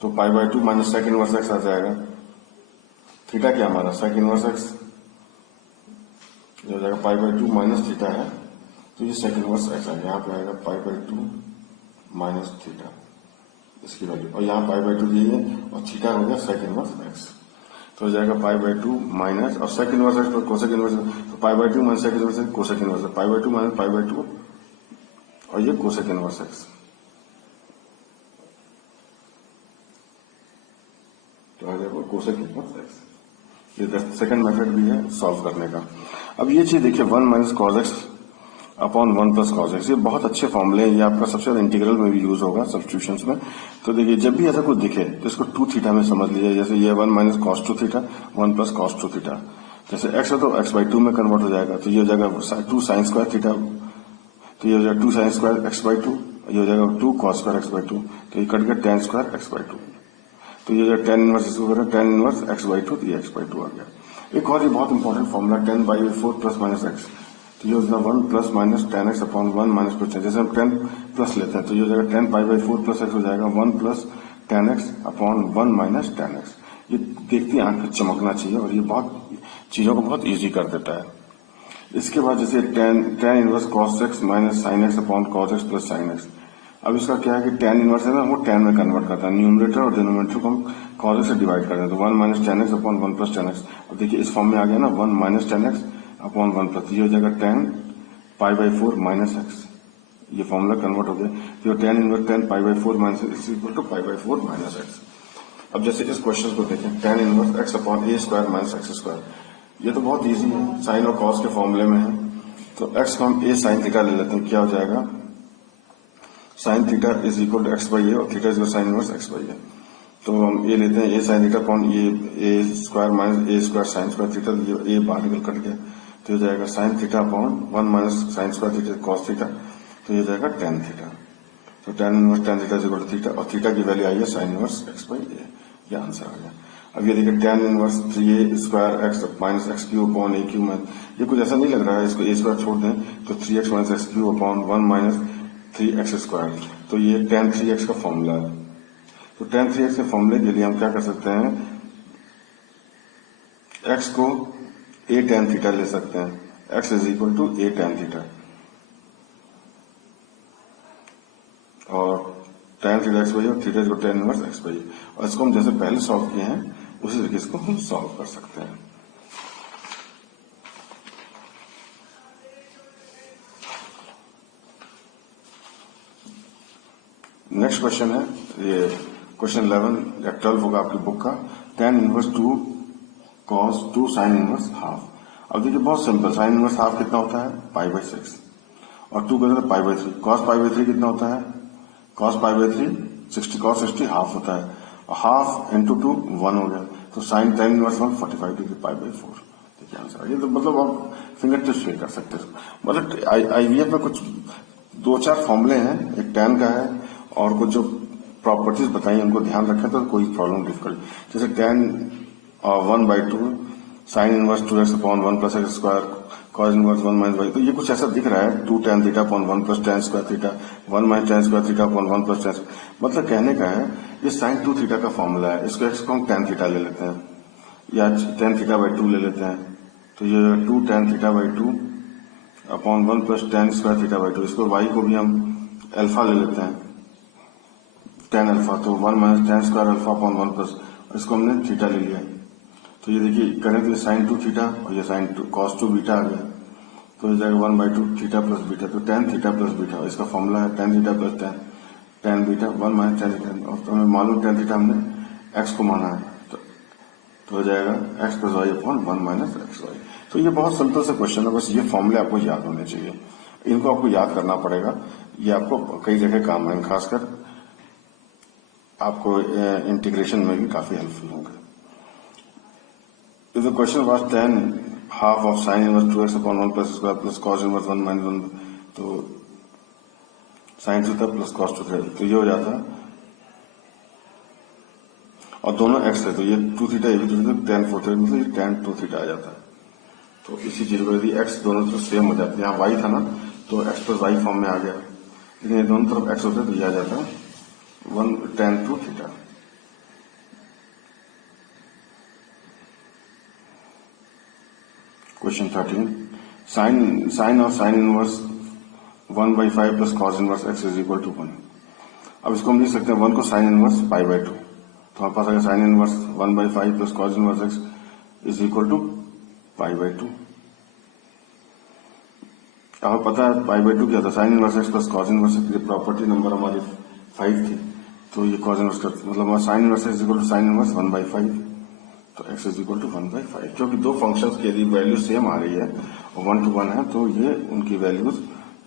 तो pi by 2 minus sec inverse x आ जाएगा। थीटा क्या हमारा सेक इनवर्स एक्स, ये हो जाएगा पाई बाई 2 माइनस थीटा है, तो ये सेक इनवर्स एक्स आएगा। यहाँ पे आएगा पाई बाई 2 माइनस थीटा, इसकी वैल्यू, और यहाँ पाई बाई 2 दी है और थीटा हो गया सेक इनवर्स एक्स। तो हो जाएगा पाई बाई 2 माइनस, और सेक इनवर्स एक्स पर कोसेक इनवर्स, तो pi by 2 minus sec inverse x cosec inverse, pi by 2 minus pi by 2, और ये कोसेक इनवर्स एक्स। तो आ जाएगा कोसेक इनवर्स एक्स। ये सेकंड मेथड भी है सॉल्व करने का। अब ये चीज देखिए 1 minus cos x upon 1 plus cos x, ये बहुत अच्छे फॉर्मूले हैं, ये आपका सबसे ज्यादा इंटीग्रल में भी यूज होगा सब्स्टिट्यूशंस में। तो देखिए जब भी ऐसा कुछ दिखे तो इसको 2 थीटा में समझ लीजिए, जैसे ये 1 minus cos 2 theta 1 plus cos 2 theta, जैसे एक्स है तो एक्स बाई 2 में कन्वर्ट हो जाएगा, तो ये हो जाएगा 2 साइन स्क्वायर थीटा, तो ये हो जाएगा 2 साइन स्क्वायर एक्स बाई 2, ये हो जाएगा 2 कॉस स्क्वायर एक्स बाई 2, तो ये कट गया tan स्क्वायर एक्स बाई 2, तो ये जो tan इनवर्स इसको करें tan इनवर्स एक्स बाई 2, तो ये एक्स बाई 2 आ गया। एक और ये बहुत important formula 10 by 4 plus minus x, तो ये हो जाएगा 1 plus minus tan x upon 1 minus plus, जैसे हम 10 प्लस लेते हैं तो ये हो जाएगा 10 पाई बाई 4 प्लस एक्स हो जाएगा 1 plus tan x upon 1 minus tan x. ये देखती आंख चमकना चाहिए और ये बहुत चीजों को बहुत ईजी कर देता है। इसके बाद जैसे tan inverse cos x minus sine x upon cos x plus sine x. अब इसका क्या है कि tan इनवर्स है ना, वो tan में कन्वर्ट करता है, न्यूमरेटर और डिनोमिनेटर को हम cos x से डिवाइड कर दें, तो 1 minus tan x upon 1 plus tan x। अब देखिए इस फॉर्म में आ गया ना 1 minus tan x upon 1 plus, ये हो जाएगा tan pi by 4 minus x, ये फॉर्मूला कन्वर्ट हो गया, तो tan inverse tan pi by 4 minus x equal to pi by 4 minus x. अब जैसे इस क्वेश्चन को देखें, tan inverse x upon a square minus x square, ये तो बहुत इजी है, साइन और कॉस के फॉर्मूले में है, तो x को हम a साइन थीटा ले लेते हैं, क्या हो जाएगा sine theta is equal to x by a, और theta is sine inverse x by a, तो हम a लेते हैं a sine theta upon a square minus a square sine square theta, ये a बाहर निकल कट गया, तो ये जाएगा sine theta upon 1 minus sine square theta cos theta, तो ये जाएगा tan थीटा, तो tan inverse tan theta is equal to theta, और थीटा की वैल्यू आई है sine inverse x by a, ये आंसर आ गया। अब ये देखिए tan inverse 3a square x minus x cube upon a cube में, ये कुछ ऐसा नहीं लग रहा है, इसको a स्क्वायर छोड़ दें तो 3x minus x cube upon 1 minus 3x square, तो ये tan 3x का फॉर्मूला है। तो tan 3x के फॉर्मूले के लिए हम क्या कर सकते हैं, x को a tan थीटा ले सकते हैं, x is equal to a tan theta, और tan थीटा एक्स बाई और थीटा को tan इनवर्स एक्स बाई, और इसको हम जैसे पहले सॉल्व किए हैं उसी तरीके इसको हम सॉल्व कर सकते हैं। नेक्स्ट क्वेश्चन है, ये क्वेश्चन 11 या 12 होगा आपकी बुक का, tan inverse 2 cos 2 sine inverse half. अब देखिए बहुत सिंपल, साइन इनवर्स हाफ कितना होता है पाई बाई 6, और 2 का पाई बाई 3, cos पाई बाई 3 कितना होता है, cos pi by 3 60, cos 60 half होता है, और हाफ इंटू 2 1 हो गया, तो sine tan inverse 1 45 degree pi by 4, देखिए आंसर। ये तो मतलब आप फिंगर टिप्स पे कर सकते हैं, मतलब आईवीएफ में कुछ 2-4 फॉर्मूले हैं, एक tan का है और कुछ जो प्रॉपर्टीज बताई उनको ध्यान रखें तो कोई प्रॉब्लम डिफिकल्ट, जैसे tan 1 by 2 sine inverse 2x upon 1 plus x square cos inverse 1 minus by, तो ये कुछ ऐसा दिख रहा है 2 tan theta upon 1 plus tan square theta 1 minus tan square theta upon 1 plus tan, मतलब कहने का है ये साइन 2 थीटा का फॉर्मूला है, इसको x को हम tan थीटा ले लेते हैं या tan थीटा बाई 2 ले लेते हैं, तो ये 2 tan theta by 2 upon 1 plus tan square theta by 2, इसको y को भी हम अल्फा ले लेते हैं tan अल्फा, तो 1 minus tan square alpha upon 1 plus, इसको हमने थीटा ले लिया, तो ये देखिए करें तो ये साइन 2 थीटा और ये साइन 2 cos 2 बीटा आ गया, तो ये जाएगा 1 बाई 2 थीटा प्लस बीटा, तो tan थीटा प्लस बीटा, इसका फॉर्मूला है tan theta plus tan beta 1 minus tan theta, और तो हमें मालूम tan थीटा हमने x को माना है, तो हो जाएगा x plus y upon 1 minus x y. तो ये बहुत सिंपल सा क्वेश्चन है, बस ये फॉर्मूले आपको याद होने चाहिए, इनको आपको याद करना पड़ेगा, ये आपको कई जगह काम आएंगे, खासकर आपको इंटीग्रेशन में भी काफी हेल्पफुल होंगे। If the question was tan half of sin inverse 2x upon 1 plus square plus cos inverse 1 minus 1 तो sine theta plus cos theta, तो ये हो जाता है, और दोनों एक्स है तो ये 2 थीटा, ये भी 2 थीटा, tan 4 थीटा मतलब ये tan 2 थीटा आ जाता है। तो इसी चीज को यदि एक्स दोनों तरफ सेम हो जाते हैं, यहाँ वाई था ना तो एक्स प्लस वाई फॉर्म में आ गया, लेकिन ये दोनों तरफ एक्स होता है तो ये आ जाता है 1 tan 2 थीटा। क्वेश्चन 13, साइन और sine inverse 1/5 plus cos inverse x is equal to 1। अब इसको हम लिख सकते हैं 1 को साइन इनवर्स π/2, तो हमारे पास आएगा sine inverse 1/5 plus cos inverse x is equal to π/2। हमें पता है π/2 क्या था, sine inverse x plus cos inverse x, ये प्रॉपर्टी नंबर हमारी 5 थी, तो ये कॉस इनवर्स मतलब हमारा sine inverse x equal to sine inverse 1/5, तो एक्स इज इक्वल टू 1/5। क्योंकि दो फंक्शंस की यदि वैल्यू सेम आ रही है और 1 to 1 है तो ये उनकी वैल्यूज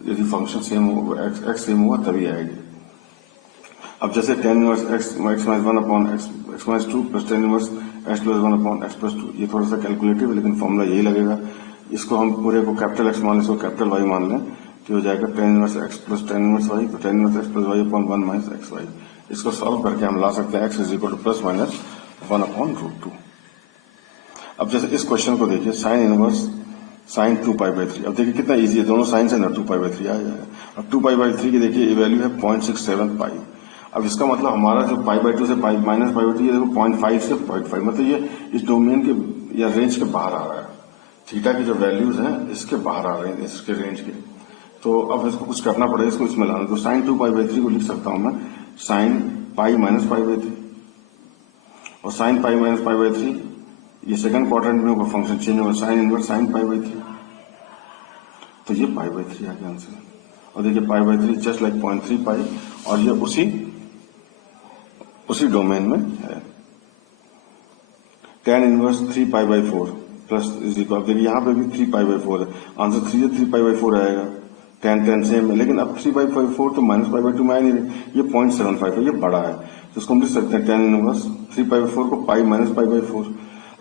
यदि फंक्शन सेम होगा, एक्स सेम होगा तभी आएगी। अब जैसे tan inverse x minus 1 upon x minus 2 plus tan inverse x plus 1 upon x plus 2, ये थोड़ा सा कैलकुलेटिव है लेकिन फॉर्मूला यही लगेगा। इसको हम पूरे को कैपिटल एक्स मान लें, इसको कैपिटल वाई मान लें, तो हो जाएगा tan inverse x plus tan inverse y, तो tan inverse x plus y upon 1 minus x y. इसको सॉल्व करके हम ला सकते हैं x is equal to plus minus 1 upon √2। अब जैसे इस क्वेश्चन को देखिए, साइन इनवर्स साइन 2π/3, अब देखिए कितना इजी है, दोनों साइन से ना 2π/3 आ जाएगा। अब 2π/3 की देखिए वैल्यू है 0.67 पाई। अब इसका मतलब हमारा जो π/2 से माइनस π/2 ये देखो 0.5 से 0.5, मतलब ये इस डोमेन के या रेंज के बाहर आ रहा है। थीटा की जो वैल्यूज हैं इसके बाहर आ रहे हैं, इसके रेंज के। तो अब इसको कुछ करना पड़ेगा, इसको इसमें लाना। तो साइन 2π/3 को लिख सकता हूं मैं साइन पाई माइनस π/3, और साइन पाई माइनस π/3 ये सेकंड क्वाड्रेंट में होगा, फंक्शन चेंज होगा, साइन इनवर्स साइन π/3, तो ये π/3 आ गया आंसर। और देखिए π/3 जस्ट लाइक 0.3 पाई, और ये उसी डोमेन में है। tan inverse 3π/4 plus is equal, देखिए यहाँ पे भी 3π/4 है, आंसर 3π/4 आएगा। tan सेम है, लेकिन अब 3π/4 तो माइनस π/2 में आ नहीं रही, ये 0.75 है, ये बड़ा है, तो इसको हम लिख सकते हैं tan इनवर्स 3π/4 को पाई माइनस π/4।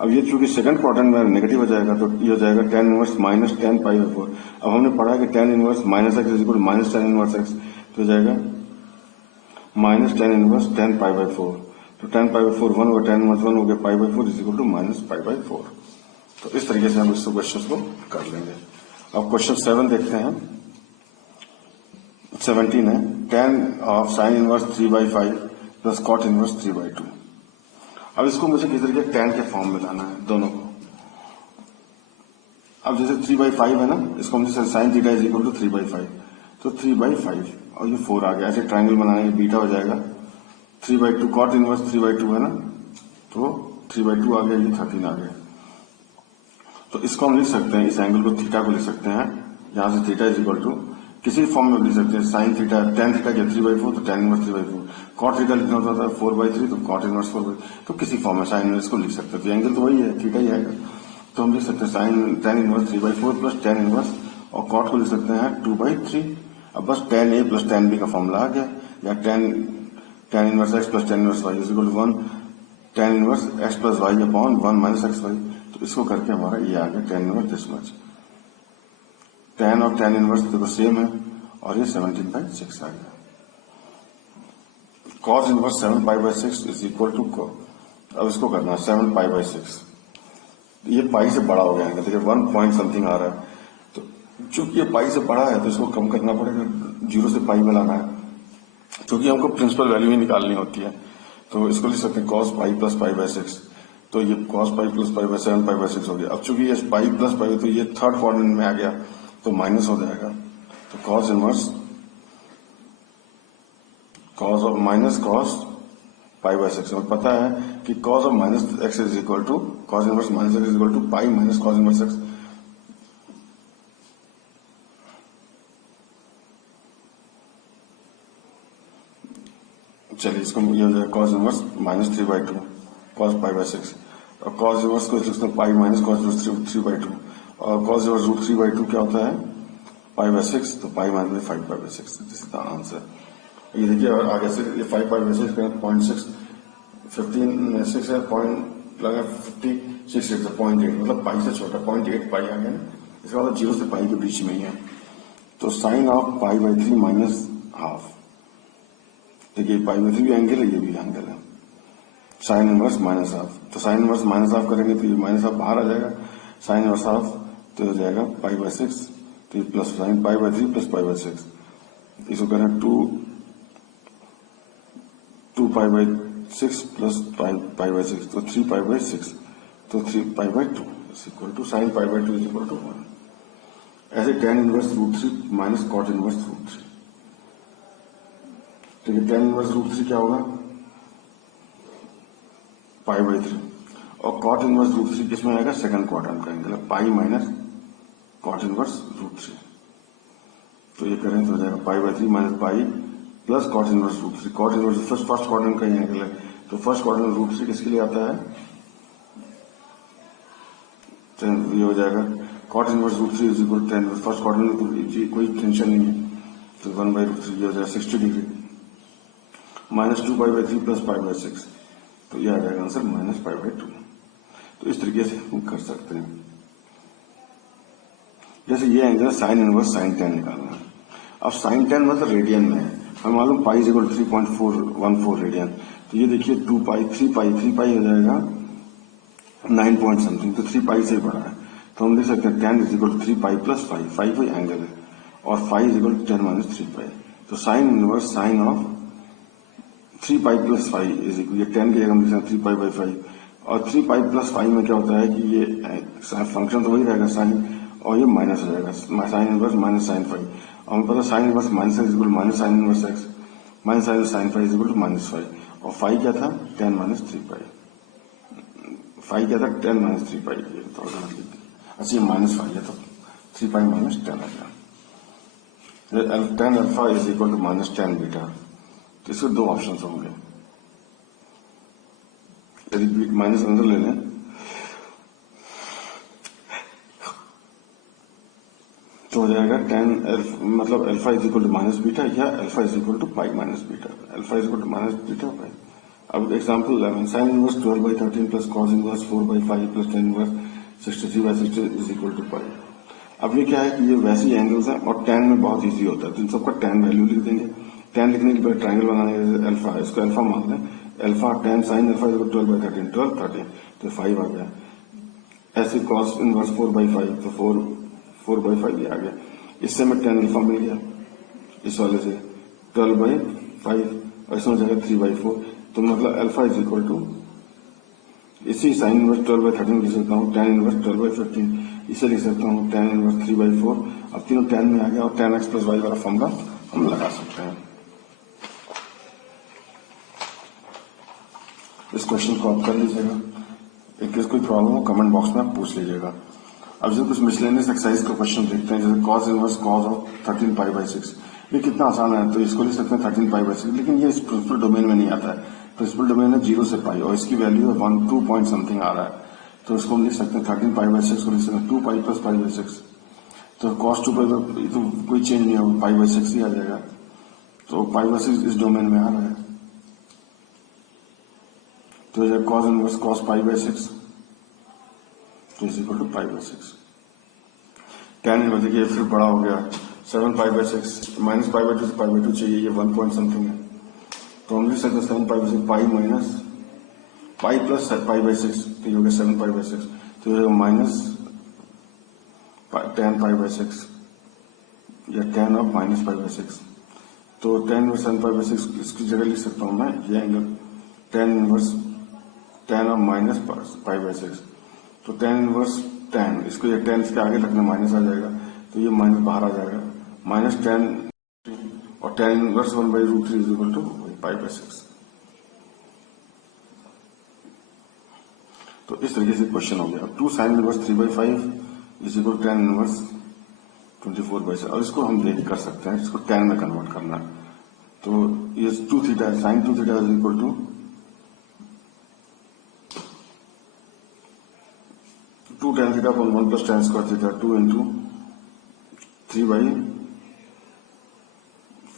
अब ये चूंकि सेकंड क्वाड्रेंट में नेगेटिव हो जाएगा तो ये हो जाएगा tan इनवर्स माइनस tan π/4। अब हमने पढ़ा कि tan inverse minus x is equal minus tan inverse x, तो हो जाएगा माइनस tan इनवर्स tan π/4, तो tan π/4 1 होगा, tan इनवर्स 1 हो गया, π/4 इज इक्वल टू माइनस π/4। तो इस तरीके से हम इस क्वेश्चन को कर लेंगे। अब क्वेश्चन 7 देखते हैं। 17 है, tan of sine inverse 3/5 plus cot inverse 3/2। अब इसको मुझे किस तरीके tan के फॉर्म में लाना है दोनों को। अब जैसे 3/5 है ना, इसको हम जैसे sine theta is equal to 3/5, तो 3/5 और ये 4 आ गया, ऐसे ट्राइंगल बनाएंगे, बीटा हो जाएगा 3/2, कॉट इनवर्स 3/2 है ना, तो 3/2 आ गया, ये 13 आ गया। तो इसको हम लिख सकते हैं, इस एंगल को थीटा को लिख सकते हैं, यहां से थीटा इज इक्वल टू किसी फॉर्म में लिख सकते हैं, साइन थीटा tan थीटा क्या 3/4, तो tan इनवर्स 3/4, कॉट थीटा लिखना होता था 4/3, तो कॉट इनवर्स 4/3, तो किसी फॉर्म में साइन इनवर्स को लिख सकते हैं, तो एंगल तो वही है, थीटा ही आएगा। तो हम लिख सकते हैं sine tan inverse 3/4 plus tan inverse, और कॉट को लिख सकते हैं 2/3। अब बस tan A plus tan B का फॉर्मूला आ गया, या tan inverse x plus tan inverse y is equal to 1 tan inverse x plus y upon 1 minus x y. तो इसको करके हमारा ये आ गया tan inverse this much. tan और tan इनवर्स देखो सेम है, और ये 17/6 आ गया। cos inverse 7π/6 is equal to, अब इसको करना है 7π/6, ये पाई से बड़ा हो गया है, देखिए 1 पॉइंट समथिंग आ रहा है, तो चूंकि ये पाई से बड़ा है तो इसको कम करना पड़ेगा, 0 से पाई में लाना है, क्योंकि हमको प्रिंसिपल वैल्यू ही निकालनी होती है। तो इसको लिख सकते हैं cos पाई प्लस π/6, तो ये cos पाई प्लस π/7 π/6 हो गया। अब चूंकि ये पाई प्लस पाई, तो ये थर्ड क्वाड्रेंट में आ गया, तो माइनस हो जाएगा, तो cos इनवर्स cos और माइनस cos π/6, और पता है कि cos of minus x is equal to cos inverse minus x is equal to pi minus cos inverse x. चलिए इसको ये हो जाएगा cos इनवर्स माइनस 3/2 cos π/6, और cos इनवर्स को लिख सकते हैं पाई माइनस cos इनवर्स 3/2, और cos इनवर्स √3/2 क्या होता है π/6, तो pi minus 5π/6, this is the answer. ये देखिए और आगे से ये 5π/6 का 0.6 15 6 है, पॉइंट लगा 56 है, 0.8 मतलब पाई से छोटा, 0.8 पाई आ गया ना, इसका मतलब 0 से पाई के बीच में ही है। तो sine of pi by 3 minus half, देखिए पाई बाई 3 भी एंगल है, ये भी एंगल है, साइन इनवर्स माइनस हाफ, तो साइन इनवर्स माइनस हाफ करेंगे तो ये माइनस हाफ बाहर आ जाएगा, साइन इनवर्स हाफ तो हो जाएगा पाई बाई 6, तो ये plus sine pi by 3 plus pi by 6, इसको करें 2 pi by 6 plus pi by 6, तो 3 पाई बाई 6, तो 3 pi by 2 is equal to sine pi by 2 is equal to 1। ऐसे tan inverse root 3 minus cot inverse root 3, तो ये ten inverse root 3 क्या होगा, पाई by 3, और कॉट इनवर्स रूट 3 किसमें आएगा, सेकंड क्वाड्रेंट का angle, pi minus cot inverse root 3, तो ये करें तो हो जाएगा pi by 3 minus pi plus cot inverse root 3, cot inverse first quadrant का ही एंगल है, तो फर्स्ट क्वाड्रेंट रूट 3 किसके लिए आता है, तो ये हो जाएगा cot inverse root 3 is equal to 10, first quadrant में तो कोई टेंशन नहीं है, तो 1 बाई रूट 3 ये हो जाएगा 60 degree minus 2 pi by 3 plus pi by 6, तो ये आ जाएगा आंसर माइनस पाई बाई 2। तो इस तरीके से हम कर सकते हैं। जैसे ये एंगल साइन इनवर्स साइन 10 निकालना है, अब साइन 10 मतलब रेडियन में है, हमें मालूम पाई इज इक्वल 3.414 रेडियन, तो ये देखिए 2 पाई 3 पाई हो जाएगा 9 पॉइंट समथिंग, तो 3 पाई से बड़ा है, तो हम देख सकते हैं 10 is equal to 3 pi plus 5 कोई एंगल है, और 5 is equal to 10 minus 3 pi, तो sine inverse sine of 3 pi plus 5 is equal, ये 10 की जगह हम देख सकते हैं 3 पाई बाई 5, और 3 पाई प्लस 5 में क्या होता है कि ये फंक्शन तो वही रहेगा साइन, और ये माइनस हो जाएगा साइन इनवर्स माइनस साइन 5, और हमें पता sine inverse minus x equal minus sine inverse x minus sine 5 is equal to minus 5, और 5 क्या था 10 माइनस 3 पाई, 5 क्या था 10 माइनस 3 पाई, अच्छा ये माइनस 5 है तो 3 पाई माइनस 10 आ गया, 10 alpha is equal to minus 10 beta, तो इसके दो ऑप्शन होंगे, यदि माइनस अंदर ले लें तो हो जाएगा 10 मतलब alpha is equal to minus beta, या alpha is equal to pi minus beta, alpha is equal to minus beta pi. अब example 11, sine inverse 12 by 13 plus cos inverse 4 by 5 plus ten inverse 63 by 60 is equal to pi. अब ये क्या है कि ये वैसे ही angles हैं, और टेन में बहुत इजी होता है, तो इन सबका टेन वैल्यू लिख देंगे, टेन लिखने के बाद ट्राइंगल बनाने अल्फा, इसको अल्फा मान लें, alpha ten sine alpha is 12 by 13 12 13, तो 5 आ गया, ऐसे कॉस इनवर्स 4 बाई 5, तो 4 बाई 5 ये आ गया, इससे हमें टेन अल्फा मिल गया, इस वाले से 12 बाई 5, और इसमें हो जाएगा 3 बाई 4, तो मतलब अल्फा इज इक्वल टू, इसी साइन इनवर्स 12 बाई 13 लिख सकता हूँ, टेन इनवर्स 12 बाई 15 इसे लिख सकता हूँ, टेन इनवर्स 3 बाई 4, अब तीनों टेन में आ गया, और टेन एक्स प्लस वाई वाला फॉर्मूला हम लगा सकते हैं। इस क्वेश्चन को आप कर लीजिएगा, एक कोई प्रॉब्लम हो कमेंट बॉक्स में आप पूछ लीजिएगा। अब जैसे कुछ मिसलेनियस एक्सरसाइज का क्वेश्चन देखते हैं, जैसे cos inverse cos of 13 pi by 6, ये कितना आसान है, तो इसको लिख सकते हैं 13 पाई बाई 6, लेकिन ये इस प्रिंसिपल डोमेन में नहीं आता है, प्रिंसिपल डोमेन है 0 से पाई, और इसकी वैल्यू है 1 2 पॉइंट समथिंग आ रहा है, तो इसको हम लिख सकते हैं 13 पाई बाई 6 को लिख सकते हैं 2 पाई प्लस पाई बाई 6, तो कॉस 2 पाई बाई, तो कोई चेंज नहीं होगा, पाई बाई 6 ही आ जाएगा, तो पाई बाई 6 इस डोमेन में आ रहा है, तो cos inverse cos pi by 6 तो is equal to pi by 6, tan inverse देखिए फिर बड़ा हो गया 7 pi by 6 minus pi by 2 से पाई बाई 2 चाहिए, ये 1 पॉइंट समथिंग है, तो हम लिख सकते हैं 7 pi by 6 pi minus pi plus pi by 6, तो ये हो गया 7 पाई बाई 6, तो ये माइनस 10 पाई बाई 6 या 10 ऑफ माइनस पाई बाई 6, तो 10 इनवर्स 7 पाई बाई 6 इसकी जगह लिख सकता हूँ मैं ये angle 10 inverse 10 of minus pi by 6, तो 10 इनवर्स 10, इसको ये 10 इसके आगे रखना माइनस आ जाएगा, तो ये माइनस बाहर आ जाएगा, माइनस 10 और 10 inverse 1 by root 3 is equal to pi by 6। तो इस तरीके से क्वेश्चन हो गया। अब 2 sine inverse 3 by 5 is equal 10 inverse 24 by 7, और इसको हम देख कर सकते हैं, इसको 10 में कन्वर्ट करना है, तो ये 2 थीटा है, sine 2 theta is equal to 2 tan theta upon 1 plus tan square theta 2 into 3 by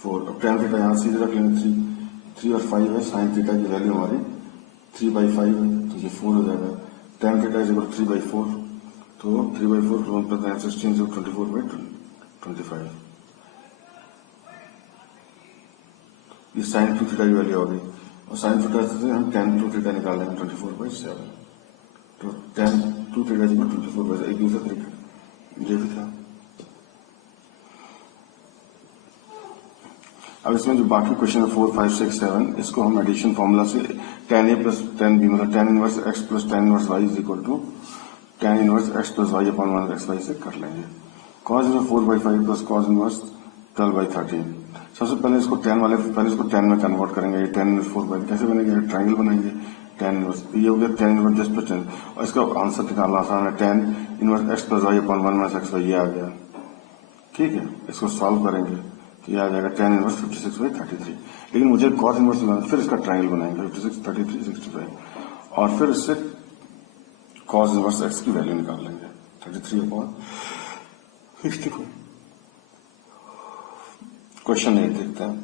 4, अब tan थीटा यहाँ सीधे रख लेंगे, 3 और 5 है, साइन थीटा की वैल्यू हमारी 3 बाई 5 है, तो ये 4 हो जाएगा, tan theta is equal 3 by 4, तो 3 बाई 4 1 प्लस 9 16 24 बाई 25, ये साइन 2 थीटा की वैल्यू होगी और साइन थीटा से हम tan 2 थीटा निकाल लेंगे 24/7। तो tan 2 थीटा इक्वल 24/7 एक दूसरा तरीका ये भी था। अब इसमें जो बाकी क्वेश्चन है 4, 5, 6, 7 इसको हम एडिशन फॉर्मूला से tan a plus tan b मतलब tan inverse x plus tan inverse y is equal to tan inverse x plus y upon 1/xy से कर लेंगे। cos inverse 4/5 plus cos inverse 12/13। सबसे पहले इसको पहले इसको tan में कन्वर्ट करेंगे। ये tan इनवर्स 4/5 कैसे बनेंगे, ट्राइंगल बनाएंगे tan इनवर्स, ये हो गया tan inverse just plus tan और इसका आंसर निकालना आसान है tan inverse x plus y upon 1/xy ये आ गया। ठीक है, इसको सॉल्व करेंगे तो ये आ जाएगा tan इनवर्स 56/33। लेकिन मुझे cos इनवर्स बनाना, फिर इसका ट्रायंगल बनाएंगे 56, 33, 65 और फिर इससे cos इनवर्स x की वैल्यू निकाल लेंगे 33/65। क्वेश्चन 8 देखते हैं।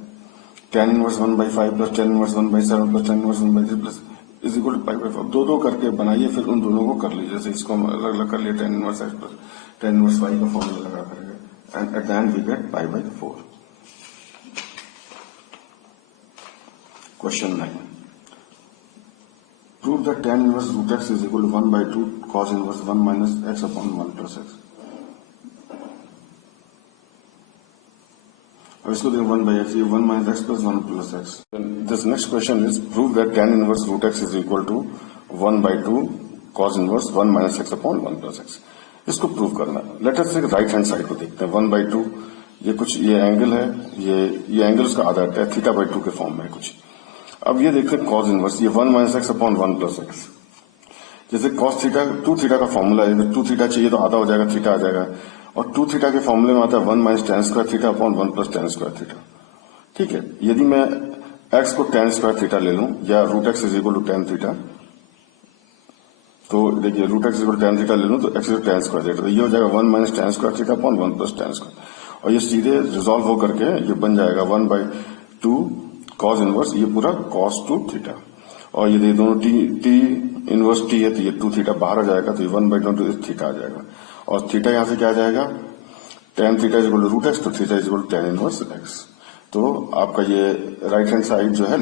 tan inverse 1/5 plus tan inverse 1/7 plus tan inverse 1/3 plus is equal to π/5। दो करके बनाइए, फिर उन दोनों को कर लीजिए। जैसे इसको हम अलग अलग कर लिए tan inverse x plus tan inverse y का फॉर्मूला लगा करेंगे and at the end we get π/4। Question 9. Prove that tan inverse root x is equal to 1/2 cos inverse 1 minus x upon 1 plus x. अब इसको देखें 1/x, ये 1 minus x plus 1 plus x. This next question is prove that tan inverse root x is equal to 1/2 cos inverse 1 minus x upon 1 plus x. इसको prove करना। Let us से right hand side को देखते हैं। 1/2 ये कुछ ये angle है, ये एंगल उसका आधा है, θ/2 के फॉर्म में है कुछ। अब ये देखते हैं cos इनवर्स, ये 1 minus x upon 1 plus x। जैसे cos थीटा 2 थीटा का फॉर्मूला है, 2 थीटा चाहिए तो आधा हो जाएगा, थीटा आ जाएगा और 2 थीटा के फॉर्मूले में आता है 1 minus tan square theta upon 1 plus tan square theta. ठीक है, यदि मैं x को tan स्क्वायर थीटा ले लूं या root x is equal to tan theta, तो देखिए root x is equal to tan theta ले लूं तो x is tan square theta, तो ये हो जाएगा 1 minus tan square theta upon 1 plus tan square और ये सीधे रिजॉल्व हो करके ये बन जाएगा 1/2 cos इनवर्स, ये पूरा cos 2 थीटा और ये दोनों t इनवर्स t है तो ये 2 थीटा बाहर आ जाएगा तो ये 1/2 थीटा आ जाएगा और थीटा यहां से क्या आ जाएगा tan theta is equal to root x, तो theta is equal to tan inverse x। तो आपका ये राइट हैंड साइड जो है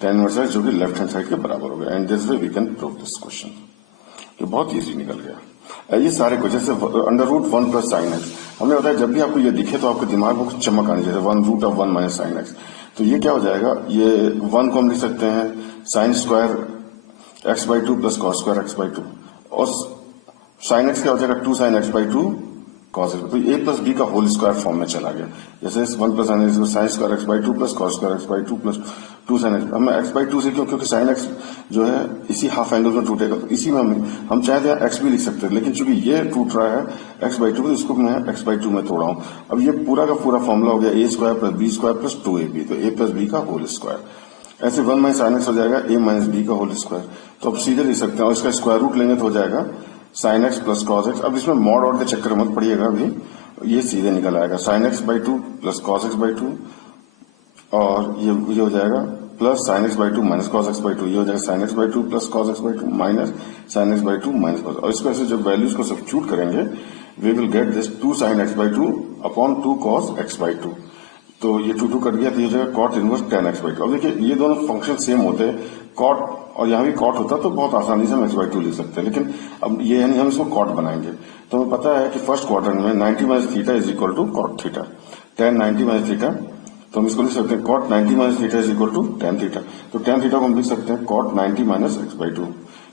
tan इनवर्स x जो कि लेफ्ट हैंड साइड के बराबर हो गया and this way we can prove this question. ये बहुत इजी निकल गया। ये सारे क्वेश्चन से under root 1 plus sine x, हमने बताया जब भी आपको ये दिखे तो आपके दिमाग में कुछ चमक आनी चाहिए, 1 root of 1 minus sine x. तो ये क्या हो जाएगा, ये 1 को हम लिख सकते हैं sine square x/2 plus cos square x/2 और साइन एक्स क्या हो जाएगा 2 साइन x/2 कॉस एक्स। तो a प्लस बी का होल स्क्वायर फॉर्म में चला गया। जैसे 1 plus sine square x/2 plus cos square x/2 plus 2 sine x. हमें x/2 से क्यों, क्योंकि साइन एक्स जो है इसी हाफ एंगल में टूटेगा, तो इसी में हम चाहते हैं x भी लिख सकते हैं, लेकिन चूंकि ये टूट रहा है x/2 तो इसको मैं x/2 में तोड़ा हूं। अब ये पूरा का पूरा फॉर्मूला हो गया a square plus b square plus 2ab, तो a प्लस बी का होल स्क्वायर। ऐसे 1 माइनस साइन एक्स हो जाएगा a माइनस बी का होल स्क्वायर, तो अब सीधे लिख सकते हैं और इसका स्क्वायर रूट लेंगे तो हो जाएगा sine x plus cos x. अब इसमें मॉड और के चक्कर मत पड़िएगा, अभी ये सीधे निकल आएगा sign x/2 plus cos x/2 और ये हो जाएगा plus sign x/2 minus cos x/2, ये हो जाएगा sine x/2 plus cos x/2 minus sine x/2 minus cos. और इसको ऐसे जब वैल्यूज को सब्स्टिट्यूट करेंगे we will get this 2 sine x/2 upon 2 cos x/2, तो ये 2 कट गया तो ये हो जाएगा कॉट इनवर्स tan x/2। अब देखिए ये दोनों फंक्शन सेम होते हैं, कॉट और यहाँ भी कॉट होता तो बहुत आसानी से हम x/2 लिख सकते हैं, लेकिन अब ये यानी हम इसको कॉट बनाएंगे। तो हमें पता है कि फर्स्ट क्वाड्रेंट में 90 minus theta is equal to cot theta, tan 90 minus theta, तो हम इसको लिख सकते हैं cot 90 minus theta is equal to tan theta. तो tan थीटा को हम लिख सकते हैं कॉट 90 माइनस x/2,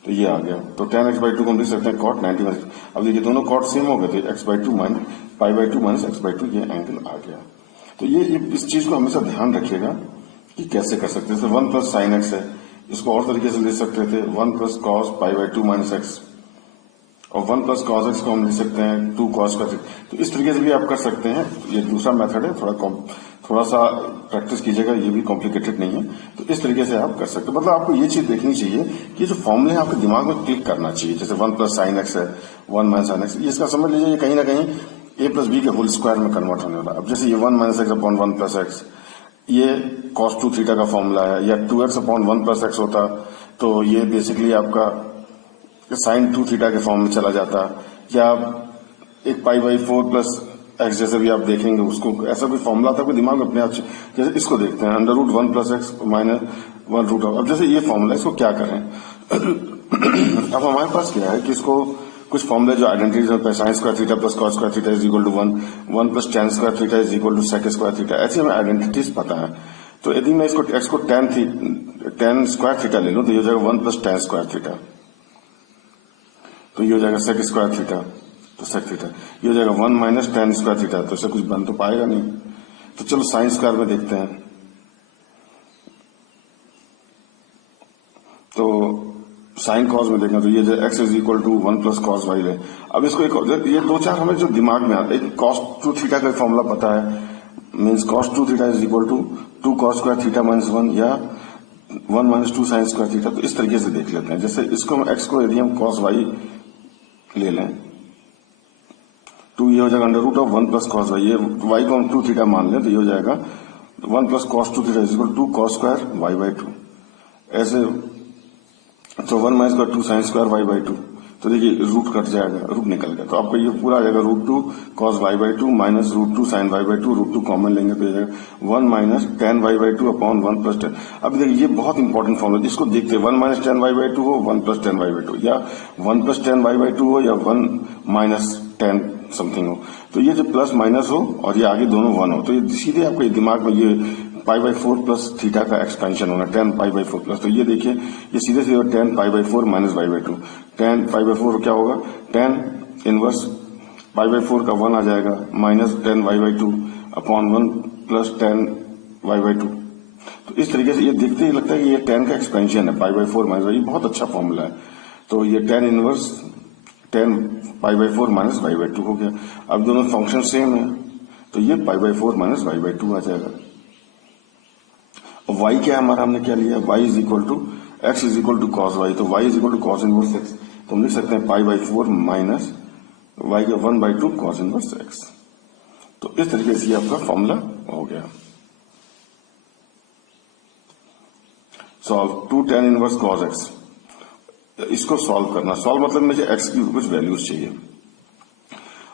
तो ये आ गया। तो tan x/2 को हम लिख सकते हैं कॉट 90 माइनस, अब देखिए दोनों कॉट सेम हो गए थे, x/2 माइनस π/2 माइनस x/2, ये एंगल आ गया। तो ये इस चीज को हमेशा ध्यान रखिएगा कि कैसे कर सकते हैं। जैसे 1 प्लस साइन एक्स है, इसको और तरीके से लिख सकते थे 1 प्लस कॉस π/2 माइनस एक्स और 1 प्लस कॉस एक्स को हम लिख सकते हैं 2 कॉस का। तो इस तरीके से भी आप कर सकते हैं। ये दूसरा मेथड है, थोड़ा सा प्रैक्टिस कीजिएगा, ये भी कॉम्प्लिकेटेड नहीं है। तो इस तरीके से आप कर सकते हैं। मतलब आपको ये चीज देखनी चाहिए कि जो फॉर्मूले आपके दिमाग में क्लिक करना चाहिए। जैसे 1 प्लस साइन एक्स है, 1 माइनस साइन एक्स, इसका समझ लीजिए कहीं ना कहीं a प्लस बी के होल स्क्वायर में कन्वर्ट होने वाला। अब जैसे ये 1 minus x upon 1 plus x, ये cos 2 थीटा का फॉर्मूला है, या 2x अपॉन 1 प्लस एक्स होता तो ये बेसिकली आपका साइन 2 थीटा के फॉर्म में चला जाता, या एक π/4 प्लस एक्स जैसे भी आप देखेंगे उसको ऐसा कोई फॉर्मूला था आपके दिमाग में अपने आप से, जैसे इसको देखते हैं under root 1 plus x minus 1 root of. अब जैसे ये फॉर्मूला इसको क्या करें अब हमारे पास क्या है कि इसको कुछ फॉर्मूले जो आइडेंटिटीज होते हैं, sine square theta plus cos square theta is equal to 1 plus tan square theta is equal to sec square theta, ऐसी हमें आइडेंटिटीज पता है। तो यदि मैं इसको एक्स को टेन स्क्वायर थीटा ले लूं तो ये हो जाएगा 1 प्लस टेन स्क्वायर थीटा, तो ये हो जाएगा सेक स्क्वायर थीटा, तो सेक थीटा ये हो जाएगा 1 माइनस टेन स्क्वायर थीटा, तो इससे कुछ बन तो पाएगा नहीं। तो चलो साइन स्क्वायर में देखते हैं, तो साइन कॉस में देखना तो ये जो x is equal to 1 plus cos y है। अब इसको एक ये दो चार हमें जो दिमाग में आता है, एक कॉस 2 थीटा का फॉर्मूला पता है, means cos 2 theta is equal to 2 cos square theta minus 1 या 1 माइनस 2 साइन स्क्वायर थीटा। तो इस तरीके से देख लेते हैं। जैसे इसको हम एक्स को यदि हम कॉस वाई ले लें तो ये हो जाएगा under root of 1 plus cos y, ये वाई को हम 2 थीटा मान लें तो ये हो जाएगा 1 plus cos 2 theta is equal to 2 cos square y by 2, ऐसे तो 1 minus 2 sine square y by 2, तो देखिए रूट कट जाएगा, रूट निकल गया, तो आपका ये पूरा आ जाएगा root 2 cos y by 2 minus root 2 sine y by 2, root 2 common लेंगे तो ये जाएगा 1 minus tan y by 2 upon 1 plus tan. अब देखिए ये बहुत इंपॉर्टेंट फॉर्मूला, जिसको देखते हैं 1 माइनस टेन वाई बाई 2 हो 1 प्लस टेन वाई बाई 2, या 1 प्लस टेन वाई बाई 2 हो या 1 माइनस टेन समथिंग हो, तो ये जो प्लस माइनस हो और ये आगे दोनों 1 हो, तो ये सीधे आपके दिमाग में ये पाई बाई 4 प्लस थीटा का एक्सपेंशन होना 10 पाई बाई 4 प्लस, तो ये देखिए ये सीधे सीधे 10 pi by 4 minus y by 2, 10 pi by 4 क्या होगा 10 इनवर्स पाई बाई 4 का 1 आ जाएगा minus 10 y by 2 upon 1 plus 10 y by 2। तो इस तरीके से ये देखते ही लगता है कि ये 10 का एक्सपेंशन है पाई बाई 4 माइनस वाई, ये बहुत अच्छा फॉर्मूला है। तो ये 10 inverse 10 pi by 4 minus y by 2 हो गया। अब दोनों फंक्शन सेम है तो ये pi by 4 minus y by 2 आ जाएगा। y क्या है हमारा, हमने क्या लिया y is equal to x is equal to cos y, तो y is equal to cos inverse x, तो हम लिख सकते हैं पाई बाई 4 माइनस y का 1 बाई 2 कॉस इनवर्स एक्स। तो इस तरीके से आपका फॉर्मूला हो गया। Solve 2 tan inverse cos x, इसको सॉल्व करना, सॉल्व मतलब मुझे एक्स की कुछ वैल्यूज चाहिए।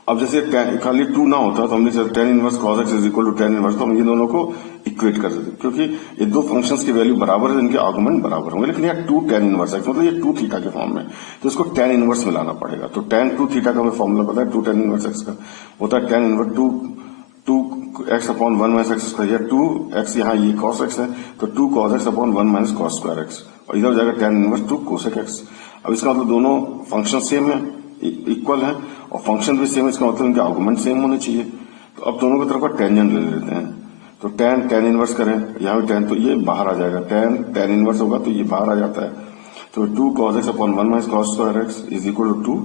अब जैसे खाली 2 ना होता तो हमने tan inverse cos x is equal to tan inverse, तो हम ये दोनों को इक्वेट कर देते, क्योंकि ये दो फंक्शंस की वैल्यू बराबर है, इनके आर्गुमेंट बराबर होंगे। लेकिन यहाँ 2 tan इनवर्स x मतलब ये 2 थीटा के फॉर्म में, तो इसको tan इनवर्स में लाना पड़ेगा। तो tan 2 थीटा का हमें फॉर्मूला पता है, 2 tan इनवर्स x का होता है tan inverse 2 x upon 1 minus x square, या 2 x यहाँ ये cos x है तो 2 cos x upon 1 minus cos square x, और इधर हो जाएगा tan इनवर्स 2 cosec x। अब इसका मतलब दोनों फंक्शन सेम है, इक्वल है, और फंक्शन भी सेम है, इसका मतलब इनके आर्गुमेंट सेम होने चाहिए। तो अब दोनों की तरफ का टेंजेंट ले लेते हैं, तो tan इनवर्स करें, यहाँ भी tan, तो ये बाहर आ जाएगा, tan इनवर्स होगा तो ये बाहर आ जाता है, तो 2 cos x upon 1 minus cos square x is equal to 2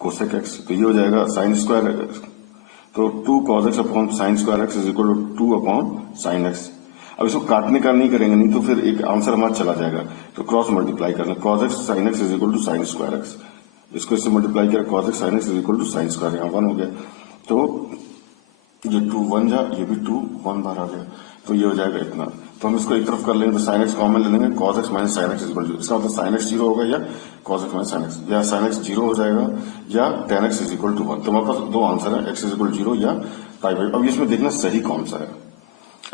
cosec x, तो ये हो जाएगा साइन स्क्वायर, तो 2 cos x upon sine square x is equal to 2 upon sine x। अब इसको काटने का नहीं करेंगे, नहीं तो फिर एक आंसर हमारा चला जाएगा, तो क्रॉस मल्टीप्लाई करना, cos x sine x is equal to sine square x, इसको इससे मल्टीप्लाई किया cos x sin x is equal to sine square, यहाँ 1 हो गया, तो ये 2 1 जा, ये भी 2 1 बार आ गया, तो ये हो जाएगा इतना। तो हम इसको एक तरफ कर लेंगे तो sin x कॉमन ले लेंगे, cos x minus sin x is equal to, इसका मतलब sin x 0 होगा या cos x minus sin x, या sin x 0 हो जाएगा या tan x is equal to 1। तो हमारे पास दो आंसर है, x इज इक्वल 0 या पाई बाई। अब इसमें देखना सही कौन सा है,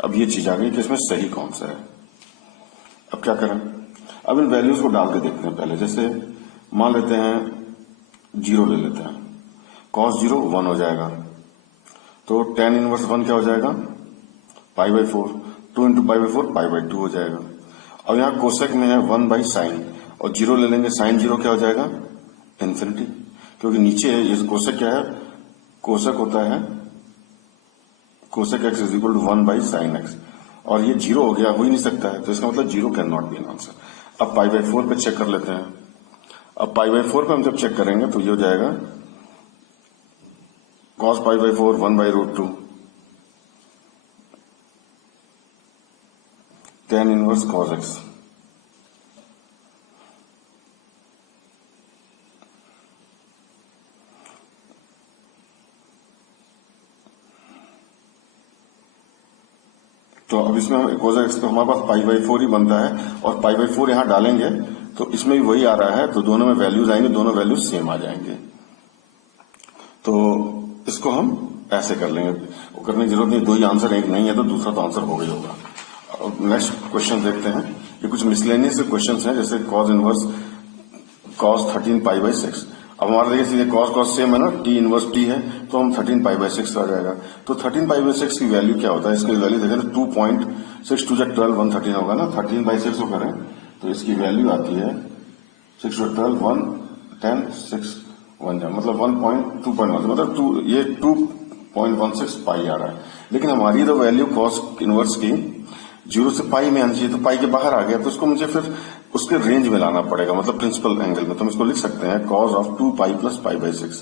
अब ये चीज आ गई कि इसमें सही कौन सा है। अब क्या करें, अब इन वैल्यूज को डाल के देखते हैं पहले। जैसे मान लेते हैं 0 ले लेते हैं, cos 0 1 हो जाएगा, तो tan इनवर्स 1 क्या हो जाएगा pi by 4, 2 into pi by 4 pi by 2 हो जाएगा। अब यहाँ कोसेक में है 1 बाई साइन, और 0 ले लेंगे, साइन 0 क्या हो जाएगा इन्फिनिटी, क्योंकि नीचे है ये कोसेक क्या है, कोसेक होता है cosec x is equal to 1 by sine x, और ये 0 हो गया, हो ही नहीं सकता है, तो इसका मतलब 0 can not be an answer. अब पाई बाई 4 पे चेक कर लेते हैं, अब पाई बाई 4 पे हम जब चेक करेंगे तो ये हो जाएगा cos pi by 4 1 by root 2 tan inverse cos x। तो अब इसमें cos x तो हमारे पास पाई बाई 4 ही बनता है, और पाई बाई 4 यहां डालेंगे तो इसमें भी वही आ रहा है, तो दोनों में वैल्यूज आएंगे, दोनों वैल्यूज सेम आ जाएंगे। तो इसको हम ऐसे कर लेंगे, वो करने की जरूरत नहीं, दो ही आंसर, एक नहीं है तो दूसरा तो आंसर हो गई होगा। नेक्स्ट क्वेश्चन देखते हैं। ये कुछ मिसलेनियस क्वेश्चन हैं, जैसे cause inverse cos 13 pi by 6। अब हमारा देखिए सीधे कॉस कॉस सेम है ना, टी इनवर्स टी है तो हम 13 पाई बाई 6 आ जाएगा। तो 13 पाई बाई 6 की वैल्यू क्या होता है, इसकी वैल्यू देखें तो 2.6 टू 12 113 होगा ना, 13 बाई 6 को करें तो इसकी वैल्यू आती है 6 टू 12 110 6 1 मतलब 1.2.1 मतलब ये 2.16 पाई आ रहा है। लेकिन हमारी तो वैल्यू कॉस इनवर्स की 0 से पाई में आनी चाहिए, तो पाई के बाहर आ गया तो उसको मुझे फिर उसके रेंज में लाना पड़ेगा, मतलब प्रिंसिपल एंगल में। तो हम इसको लिख सकते हैं cos of 2 pi plus pi by 6,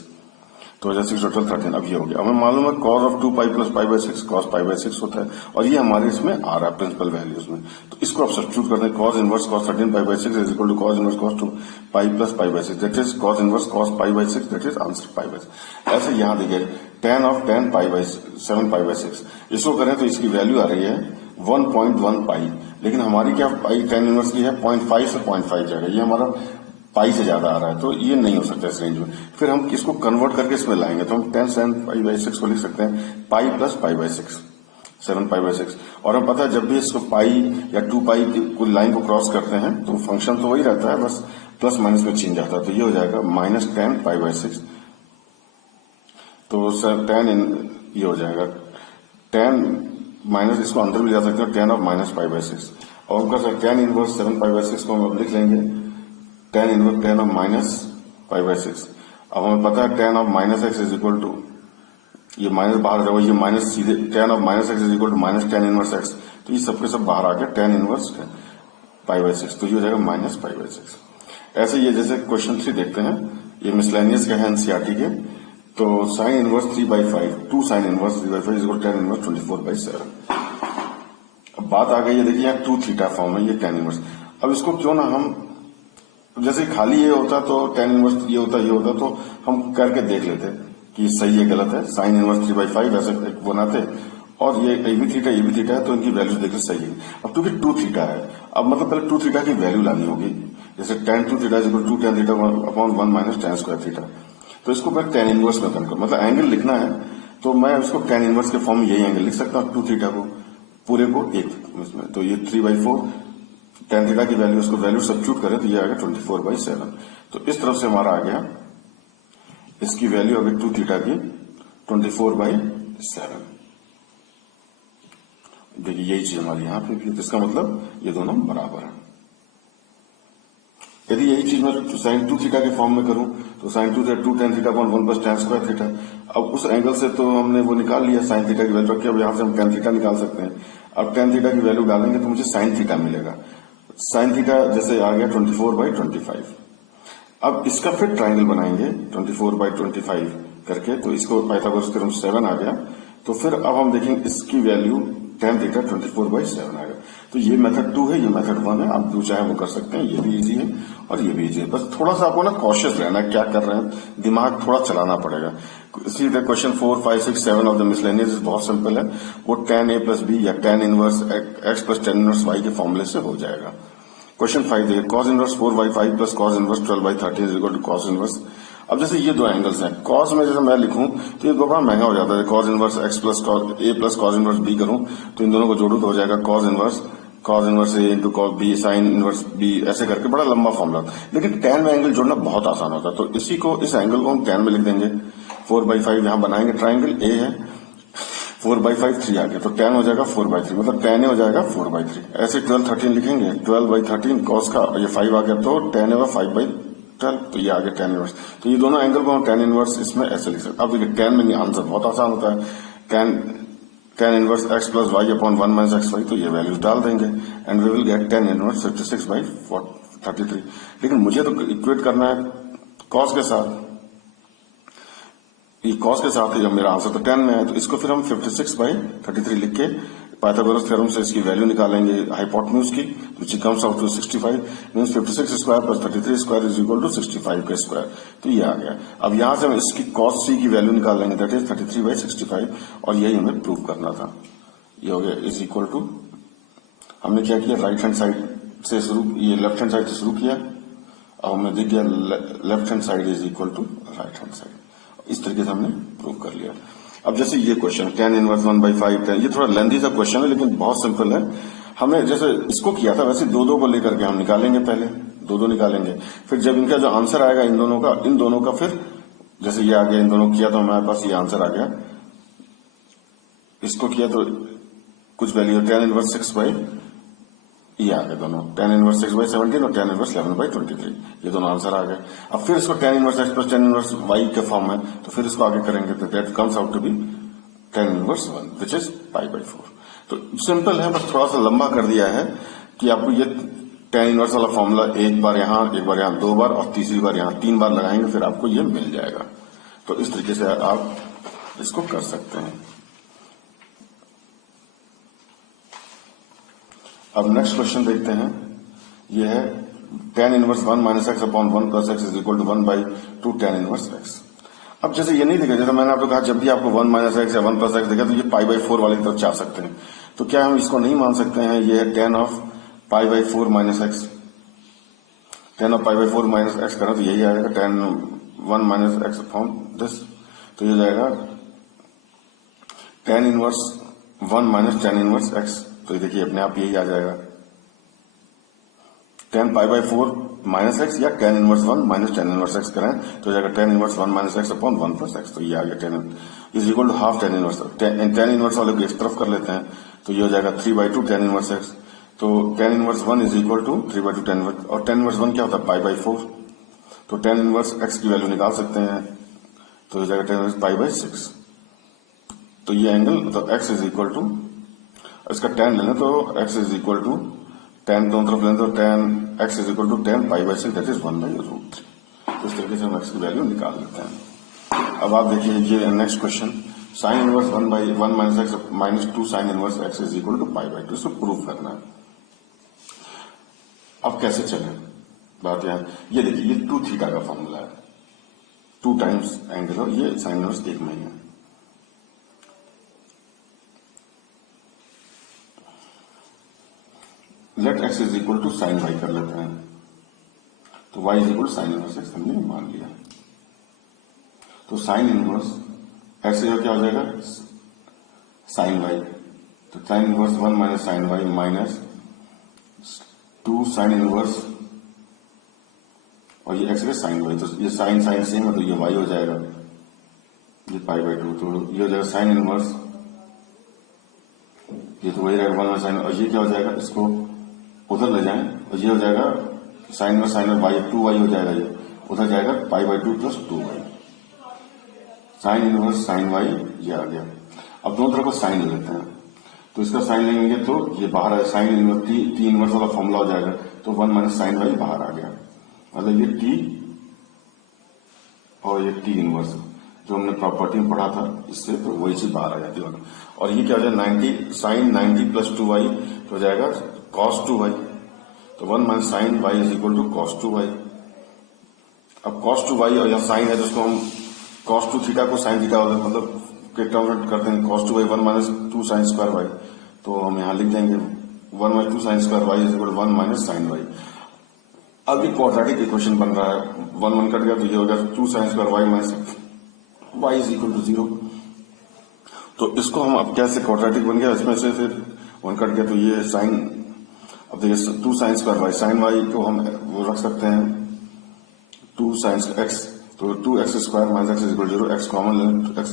तो हो जाए 6 टोटल 13। अब ये हो गया, हमें मालूम है cos of 2 pi plus pi by 6 cos pi by 6 होता है, और ये हमारे इसमें आ रहा है प्रिंसिपल वैल्यूज में। तो इसको आप सब्स्टिट्यूट करते हैं, cos inverse cos 13 pi by 6 is equal to cos inverse cos 2 pi plus pi by 6, that is cos inverse cos pi by 6, that is answer pi by 6। ऐसे यहाँ देखिए tan of 10 pi by 7 pi by 6, इसको करें तो इसकी value आ रही है 1.1 पाई, लेकिन हमारी क्या पाई tan इनवर्स की है 0.5 से 0.5 जाएगा, ये हमारा पाई से ज्यादा आ रहा है, तो ये नहीं हो सकता इस रेंज में। फिर हम इसको कन्वर्ट करके इसमें लाएंगे, तो हम 10 7 पाई बाई 6 को लिख सकते हैं पाई plus pi by 6 7 pi by 6। और हमें पता है जब भी इसको पाई या 2 पाई की लाइन को क्रॉस करते हैं तो फंक्शन तो वही रहता है, बस प्लस माइनस में चेंज आता है। तो ये हो जाएगा -10 पाई बाई 6, तो ये हो जाएगा 10 माइनस, इसको अंदर भी जा सकते हैं 10 ऑफ माइनस पाई बाई 6, और उनका tan इनवर्स 7 पाई बाई 6 को हम अब लिख लेंगे tan inverse 10 of minus pi by 6। अब हमें पता है tan of minus x is equal to, ये माइनस बाहर जाएगा, ये माइनस सीधे tan of minus x is equal to minus tan inverse x, तो ये सबके सब बाहर आ गया tan इनवर्स पाई बाई 6, तो ये हो जाएगा माइनस पाई बाई 6। ऐसे ये जैसे क्वेश्चन 3 देखते हैं, ये मिसलेनियस का है एनसीईआरटी के, तो sine inverse 3/5 2 sine inverse 3/5 is equal to tan inverse 24/7। अब बात आ गई है, देखिए यहाँ 2 थीटा फॉर्म है, ये tan इनवर्स। अब इसको क्यों ना हम जैसे खाली ये होता तो tan इनवर्स ये होता तो हम करके देख लेते कि सही है गलत है, साइन इनवर्स 3/5 ऐसे बनाते, और ये भी थीटा है, तो इनकी वैल्यू देखिए सही है। अब क्योंकि 2 थीटा है, अब मतलब पहले 2 थीटा की वैल्यू लानी होगी, जैसे tan 2 theta is equal to tan theta upon 1 minus tan square theta, तो इसको मैं tan इनवर्स में कन्वर्ट, मतलब एंगल लिखना है तो मैं इसको tan इनवर्स के फॉर्म में यही एंगल लिख सकता हूँ, 2 थीटा को पूरे को एक इसमें, तो ये 3/4 tan थीटा की वैल्यू, उसको वैल्यू सब्स्टिट्यूट करें तो ये आ गया 24/7। तो इस तरफ से हमारा आ गया, इसकी वैल्यू अभी 2 थीटा की 24/7। देखिए यही चीज हमारी यहाँ पे भी, इसका मतलब ये दोनों बराबर है। यदि यही चीज मैं साइन 2 थीटा के फॉर्म में करूं तो sine 2 2 tan theta upon 1 plus tan square theta. अब उस एंगल से तो हमने वो निकाल लिया साइन थीटा की वैल्यू रखी, अब यहां से हम tan थीटा निकाल सकते हैं। अब tan थीटा की वैल्यू डालेंगे तो मुझे साइन थीटा मिलेगा, साइन थीटा जैसे आ गया 24/25। अब इसका फिर ट्राइंगल बनाएंगे 24/25 करके, तो इसको पाइथागोरस थ्योरम 7 आ गया, तो फिर अब हम देखेंगे इसकी वैल्यू tan थीटा 24/7 आएगा। तो ये मेथड 2 है, ये मेथड 1 है, आप जो चाहे वो कर सकते हैं, ये भी इजी है और ये भी इजी है। बस थोड़ा सा आपको ना कॉशियस रहना है, क्या कर रहे हैं, दिमाग थोड़ा चलाना पड़ेगा। इसीलिए क्वेश्चन 4 5 6 7 ऑफ द मिसलेनियस बहुत सिंपल है, वो tan a प्लस बी या tan inverse x plus tan inverse y के फॉर्मूले से हो जाएगा। क्वेश्चन 5 देखिए, cos inverse 4/5 plus cos inverse 12/13 is equal to cos inverse. अब जैसे ये दो एंगल्स हैं, cos में जैसे मैं लिखूं तो ये बड़ा महंगा हो जाता है, cos inverse x plus a plus cos inverse b करूं तो इन दोनों को जोड़ू तो हो जाएगा cos inverse a into cos b sine inverse b, ऐसे करके बड़ा लंबा फॉर्मूला। लेकिन tan में एंगल जोड़ना बहुत आसान होता है, तो इसी को इस एंगल को हम tan में लिख देंगे। 4/5 यहां बनाएंगे, ट्राइंगल a है, 4/5 3 आ गया, तो tan हो जाएगा 4/3, मतलब tan a हो जाएगा 4/3। ऐसे 12/13 लिखेंगे, 12/13 cos का, ये 5 आ गया तो tan a हुआ 5/12, तो ये आ गया tan इनवर्स। तो ये दोनों एंगल को हम tan इनवर्स इसमें ऐसे लिख सकते। अब देखिए tan में आंसर बहुत आसान होता है, tan inverse x plus y upon 1 minus x y, तो ये वैल्यूज डाल देंगे and we will get tan inverse 56/33। लेकिन मुझे तो इक्वेट करना है cos के साथ, ये cos के साथ ही, जब मेरा आंसर तो tan में है तो इसको फिर हम 56/33 लिख के पाइथागोरस थ्योरम से इसकी वैल्यू निकालेंगे हाइपोटेन्यूज की, which comes out to 65 means 56 square plus 33 square is equal to 65 का स्क्वायर, तो ये आ गया। अब यहां से हम इसकी cos c की वैल्यू निकालेंगे, दैट इज 33/65, और यही हमें प्रूव करना था। ये हो गया इज इक्वल टू, हमने क्या किया, राइट हैंड साइड से शुरू, ये लेफ्ट हैंड साइड से शुरू किया, अब हमें दिख गया left hand side is equal to right hand side, इस तरीके से हमने प्रूव कर लिया। अब जैसे ये क्वेश्चन tan इनवर्स 1/5, ये थोड़ा लेंथी सा क्वेश्चन है लेकिन बहुत सिंपल है। हमने जैसे इसको किया था वैसे दो को लेकर के हम निकालेंगे, पहले दो निकालेंगे, फिर जब इनका जो आंसर आएगा इन दोनों का फिर जैसे ये आ गया, इन दोनों किया तो हमारे पास ये आंसर आ गया, इसको किया तो कुछ वैल्यू tan इनवर्स 6 ये आ गए दोनों, tan इनवर्स 6/17 और tan इनवर्स 11/23, ये दोनों आंसर आ गए। अब फिर इसको tan inverse x plus tan inverse y के फॉर्म में, तो फिर इसको आगे करेंगे तो that comes out to be tan inverse 1 which is π/4। तो सिंपल है, बस थोड़ा सा लंबा कर दिया है कि आपको ये tan इनवर्स वाला फॉर्मूला एक बार यहाँ 2 बार और तीसरी बार यहाँ 3 बार लगाएंगे, फिर आपको ये मिल जाएगा। तो इस तरीके से आप इसको कर सकते हैं। अब नेक्स्ट क्वेश्चन देखते हैं, ये है tan inverse 1 minus x upon 1 plus x is equal to 1/2 tan inverse x. अब जैसे ये नहीं दिखा, जैसे मैंने आपको कहा जब भी आपको 1 माइनस एक्स या 1 प्लस एक्स दिखा तो ये π/4 वाली तरफ जा सकते हैं। तो क्या हम इसको नहीं मान सकते हैं, ये है tan of π/4 minus x, tan of π/4 minus x करें तो यही आएगा tan 1 minus x upon this, तो ये जाएगा tan inverse 1 minus tan inverse x. तो ये देखिए अपने आप यही आ जाएगा tan π/4 माइनस एक्स या tan inverse 1 minus tan inverse x करें तो जाएगा tan inverse 1 minus x upon 1 plus x. तो ये आ गया tan is equal to half tan inverse. tan inverse वाले को इस तरफ कर लेते हैं तो ये हो जाएगा 3/2 tan इनवर्स एक्स। तो tan inverse 1 is equal to 3/2 tan inverse, और tan इनवर्स 1 क्या होता है π/4, तो tan इनवर्स एक्स की वैल्यू निकाल सकते हैं, तो हो जाएगा tan इनवर्स π/6। तो ये एंगल, तो x इज इक्वल टू, इसका tan लेना तो x is equal to tan दोनों तरफ लेना तो tan x is equal to tan π/6 that is 1/√3। तो इस तरीके से हम x की वैल्यू निकाल लेते हैं। अब आप देखिए ये next question, sine inverse 1/1 minus x minus 2 sine inverse x is equal to π/2, इसको प्रूव करना है। अब कैसे चले बात यहाँ, ये देखिए ये 2 थीटा का फॉर्मूला है, 2 टाइम्स एंगल और ये साइन इनवर्स 1 में ही है। Let x is equal to sine y कर लेते हैं, तो y is equal to sine inverse x हमने मान लिया। तो साइन इनवर्स x क्या हो जाएगा साइन y, तो sine inverse 1 minus sine y minus 2 sine inverse, और ये x है साइन y, तो ये साइन साइन सेम है तो ये y हो जाएगा, ये π/2, तो ये हो जाएगा साइन इनवर्स, ये तो वही रहेगा 1 माइनस साइन, और ये क्या हो जाएगा, इसको उधर ले जाएं और ये हो जाएगा साइन में साइन में y 2y हो जाएगा, ये उधर जाएगा π/2 plus 2y, sine inverse sine y ये आ गया। अब दोनों तरफ का साइन ले लेते हैं, तो इसका साइन लेंगे तो ये बाहर है, साइन इनवर्स टी इनवर्स वाला फॉर्मूला हो जाएगा, तो 1 माइनस साइन y बाहर आ गया, मतलब ये t और ये t इनवर्स जो हमने प्रॉपर्टी में पढ़ा था इससे, तो वही चीज बाहर आ जाती है। और ये क्या हो जाएगा 90 साइन 90 प्लस 2y तो हो जाएगा cos 2y, तो 1 minus sine y is equal to cos 2y। अब cos 2y और यहाँ साइन है जिसको हम cos 2 थीटा को साइन थीटा मतलब के टर्म करते हैं, cos 2y 1 minus 2 sine square y, तो हम यहाँ लिख देंगे 1 minus 2 sine square y is equal to 1 minus sine y। अब ये क्वाड्रेटिक इक्वेशन बन रहा है, 1 कट गया तो ये हो गया 2 sine square y minus y is equal to 0। तो इसको हम अब कैसे क्वाड्रेटिक बन गया, इसमें से फिर 1 कट गया तो ये साइन, अब देखिए 2 sine square y, sine y को हम वो रख सकते हैं 2 साइन x, तो 2x square minus x is equal to 0, x common लें तो x,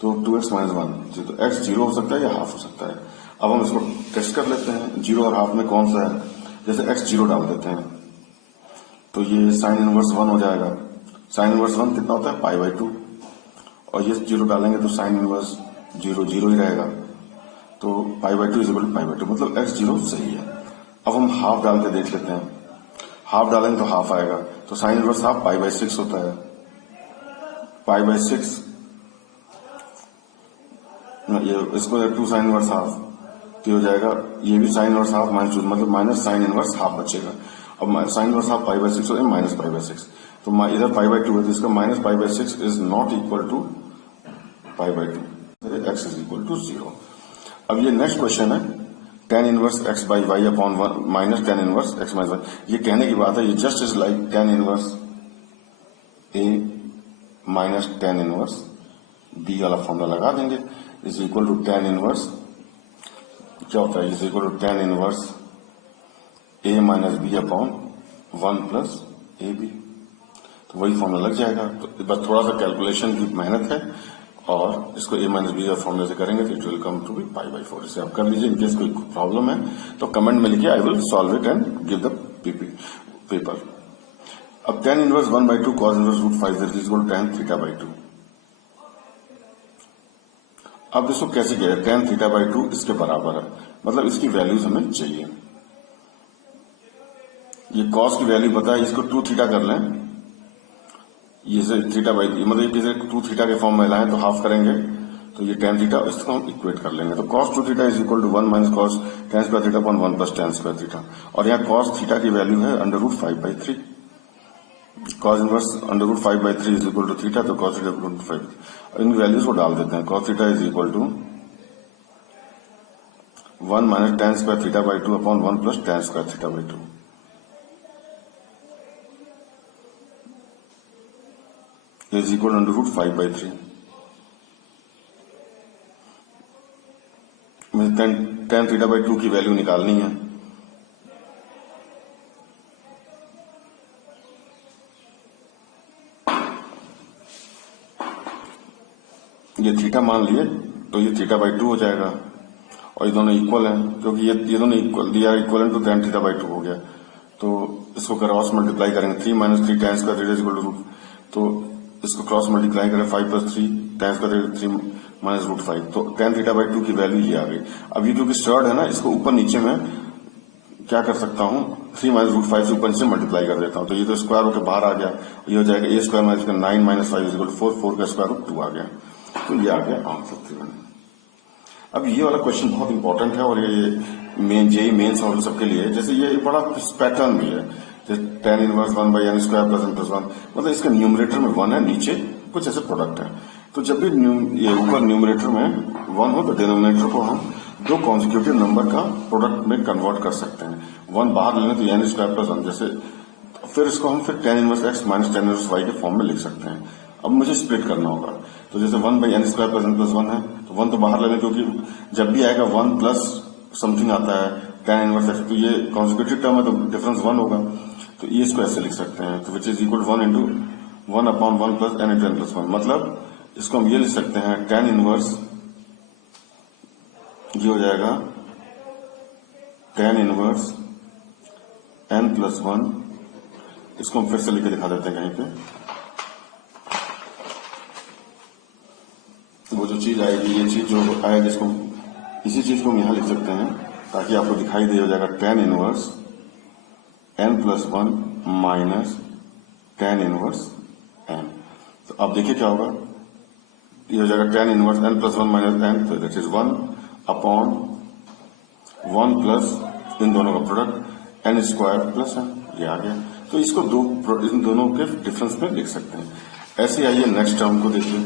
तो 2x माइनस 1, तो x 0 हो सकता है या हाफ हो सकता है। अब हम इसको टेस्ट कर लेते हैं, 0 और हाफ में कौन सा है, जैसे x 0 डाल देते हैं तो ये साइन इनवर्स 1 हो जाएगा, साइन इनवर्स 1 कितना होता है π/2, और ये 0 डालेंगे तो साइन इनवर्स 0 0 ही रहेगा, तो π/2 इज इक्वल टू π/2, मतलब x 0 सही है। अब हम हाफ डाल के देख लेते हैं, हाफ डालेंगे तो हाफ आएगा, तो साइन इनवर्स हाफ π/6 होता है, π/6 ये इसको 2 साइन इनवर्स हाफ तो हो जाएगा, ये भी साइन इनवर्स हाफ माइनस 2 मतलब माइनस साइन इनवर्स हाफ बचेगा। अब साइन इनवर्स हाफ π/6 और माइनस π/6, तो इधर π/2 है तो इसका minus π/6 is not equal to π/2, x is equal to 0। अब ये नेक्स्ट क्वेश्चन है tan inverse x by y upon 1 minus tan inverse x minus y, ये कहने की बात है, ये just is like tan inverse a minus tan inverse b वाला फॉर्मूला लगा देंगे, is equal to tan inverse, क्या होता है, is equal to tan inverse a minus B upon 1 plus a b. तो वही फॉर्मूला लग जाएगा। तो बस थोड़ा सा कैलकुलेशन की मेहनत है और इसको ए माइनस बी और फॉर्मूले से करेंगे तो it will come to be pi by 4। इसे आप कर लीजिए। इनकेस कोई प्रॉब्लम है तो कमेंट में लिखिए, I will solve it and give the paper. अब tan inverse 1/2 cos inverse root 5 is equal to tan theta by 2। अब इसको कैसे किया है, टेन थीटा बाई 2 इसके बराबर है, मतलब इसकी वैल्यूज हमें चाहिए। ये कॉस की वैल्यू पता है, इसको 2 थीटा कर लें, ये से थीटा बाई, मतलब इसे 2 थीटा के फॉर्म में लाएं तो हाफ करेंगे तो ये टेन थीटा, इसको हम इक्वेट कर लेंगे। तो cos 2 theta is equal to 1 minus cos tan square theta upon 1 plus tan square theta. और यहाँ कॉस थीटा की वैल्यू है under root 5/3। Cos inverse under root 5/3 is equal to theta, तो कॉस थीटा इक्वल टू 5। इन values को डाल देते हैं। Cos theta is equal to 1 minus tan square theta by 2 upon 1 plus tan square theta by 2। Is equal under root 5/3। मुझे ten theta by 2 की value निकालनी है। ये थीटा मान लिए तो ये थीटा बाई 2 हो जाएगा और ये दोनों इक्वल हैं, क्योंकि ये दोनों इक्वल दिया, equal to tan theta by 2 हो गया। तो इसको क्रॉस मल्टीप्लाई करेंगे, 3 minus 3 tan square theta is equal to root, तो इसको क्रॉस मल्टीप्लाई करें 5 plus 3 tan square 3 minus root 5, तो टेन थीटा बाई 2 की वैल्यू ये आ गई। अब ये क्योंकि स्टर्ड है ना, इसको ऊपर नीचे में क्या कर सकता हूँ, 3 माइनस रूट 5 से ऊपर नीचे मल्टीप्लाई कर देता हूँ, तो ये तो स्क्वायर होकर बाहर आ गया। ये हो जाएगा a square minus 9 minus 5 is equal to 4, 4 का स्क्वायर रूट 2 आ गया। तो ये आ गया आंसर। अब ये वाला क्वेश्चन बहुत इंपॉर्टेंट है और ये मेन जेई मेन्स और सबके लिए, जैसे ये एक बड़ा पैटर्न भी है, जैसे tan inverse 1 by n square plus n plus 1, मतलब इसके न्यूमरेटर में 1 है, नीचे कुछ ऐसे प्रोडक्ट है। तो जब भी ये ऊपर न्यूमरेटर में 1 हो तो डिनोमिनेटर को हम दो कॉन्जिक्यूटिव नंबर का प्रोडक्ट में कन्वर्ट कर सकते हैं। 1 बाहर लेने तो एन स्क्वायर प्लस 1, जैसे फिर इसको हम फिर tan inverse x minus ten inverse y के फॉर्म में लिख सकते हैं। अब मुझे स्प्लिट करना होगा, तो जैसे 1 by n square plus n plus 1 है, तो 1 तो बाहर ले लें, क्योंकि जब भी आएगा 1 प्लस समथिंग आता है टेन इनवर्स एक्स, तो ये कॉन्जिक्यूटिव टर्म है तो डिफरेंस 1 होगा, तो ये इसको ऐसे लिख सकते हैं, तो which is equal 1 into 1 upon 1 plus n into n plus 1। मतलब इसको हम ये लिख सकते हैं, टेन इनवर्स ये हो जाएगा टेन इनवर्स एन प्लस 1। इसको हम फिर से लिख के दिखा देते हैं कहीं पे, वो जो चीज आएगी, ये चीज जो आएगी, इसको इसी चीज को हम यहां लिख सकते हैं ताकि आपको दिखाई दे। हो जाएगा tan inverse n plus 1 minus ten inverse n. तो अब देखिए क्या होगा, ये हो जाएगा tan inverse n plus 1 minus n, तो दैट इज 1 अपॉन 1 प्लस इन दोनों का product n square plus n, ये आ गया। तो इसको इन दोनों के डिफरेंस में लिख सकते हैं। ऐसे आइए नेक्स्ट टर्म को देखिए।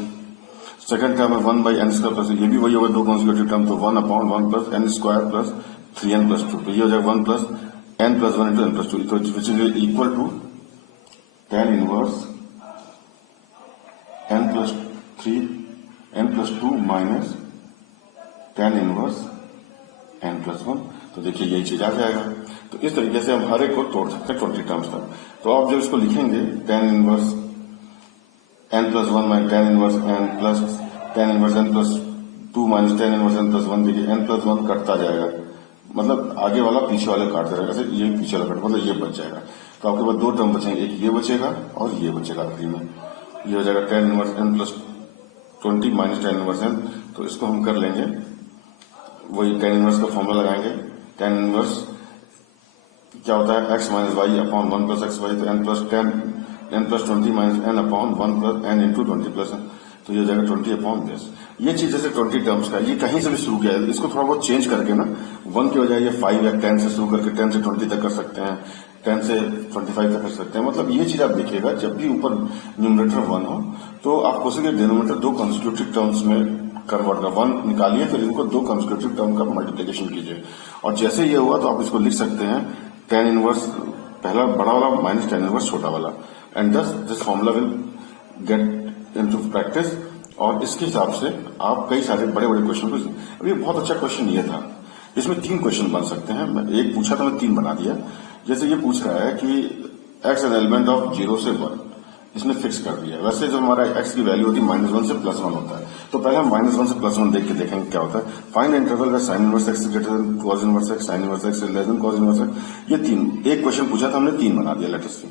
सेकंड टर्म है 1 बाई एन स्क्वायर प्लस, ये भी वही होगा, दो कॉन्जिक्यूटिव टर्म, तो 1 upon 1 plus n square plus 3n plus 2, तो ये हो जाएगा 1 plus n plus 1 into n plus 2, तो which is equal to tan inverse n plus 3 n plus 2 minus ten inverse n plus 1। तो देखिए यही चीज आ जाएगा। तो इस तरीके से हम हर एक को तोड़ सकते हैं 20 टर्म्स तक। तो आप जब इसको लिखेंगे ten inverse n plus 1 minus ten inverse n plus ten inverse n plus 2 minus ten inverse n plus 1, देखिए एन प्लस 1 कटता जाएगा, मतलब आगे वाला पीछे वाले काटता रहेगा, जैसे ये पीछे वाला कट, मतलब ये बच जाएगा। तो आपके पास दो टर्म बचेंगे, एक ये बचेगा और ये बचेगा आखिरी में। ये हो जाएगा tan inverse n plus 20 minus ten inverse n. तो इसको हम कर लेंगे, वही टेन इनवर्स का फॉर्मूला लगाएंगे। टेन इनवर्स क्या होता है, x minus y upon 1 plus x y, तो n plus 10 n plus 20 minus n upon 1 plus n into 20 plus n, तो ये हो जाएगा 20 अपॉन दिस। ये चीज जैसे 20 टर्म्स का, ये कहीं से भी शुरू किया है, इसको थोड़ा बहुत चेंज करके ना 1 के बजाय ये 5 या 10 से शुरू करके 10 से 20 तक कर सकते हैं, 10 से 25 तक कर सकते हैं। मतलब ये चीज आप देखिएगा, जब भी ऊपर न्यूमरेटर 1 हो तो आप कोशिश करिए डिनोमिनेटर दो कॉन्स्टिट्यूटिव टर्म्स में कन्वर्ट कर 1 निकालिए, फिर इनको दो कॉन्स्टिट्यूटिव टर्म का मल्टीप्लिकेशन कीजिए, और जैसे ये हुआ तो आप इसको लिख सकते हैं टेन इनवर्स पहला बड़ा वाला माइनस टेन इनवर्स छोटा वाला, and this formula will get into practice. और इसके हिसाब से आप कई सारे बड़े बड़े क्वेश्चन को, अभी बहुत अच्छा क्वेश्चन ये था, इसमें 3 क्वेश्चन बन सकते हैं। मैं एक पूछा था, मैं 3 बना दिया। जैसे ये पूछ रहा है कि x एन एलिमेंट ऑफ 0 से 1, इसने फिक्स कर दिया। वैसे जो हमारा x की वैल्यू होती है -1 से +1 होता है, तो पहले हम -1 से +1 देख के देखेंगे क्या होता है। Find interval where sine inverse x greater than cos inverse x, sine inverse x less than cos inverse x। ये 3, एक क्वेश्चन पूछा था हमने, 3 बना दिया लेटेस्ट से।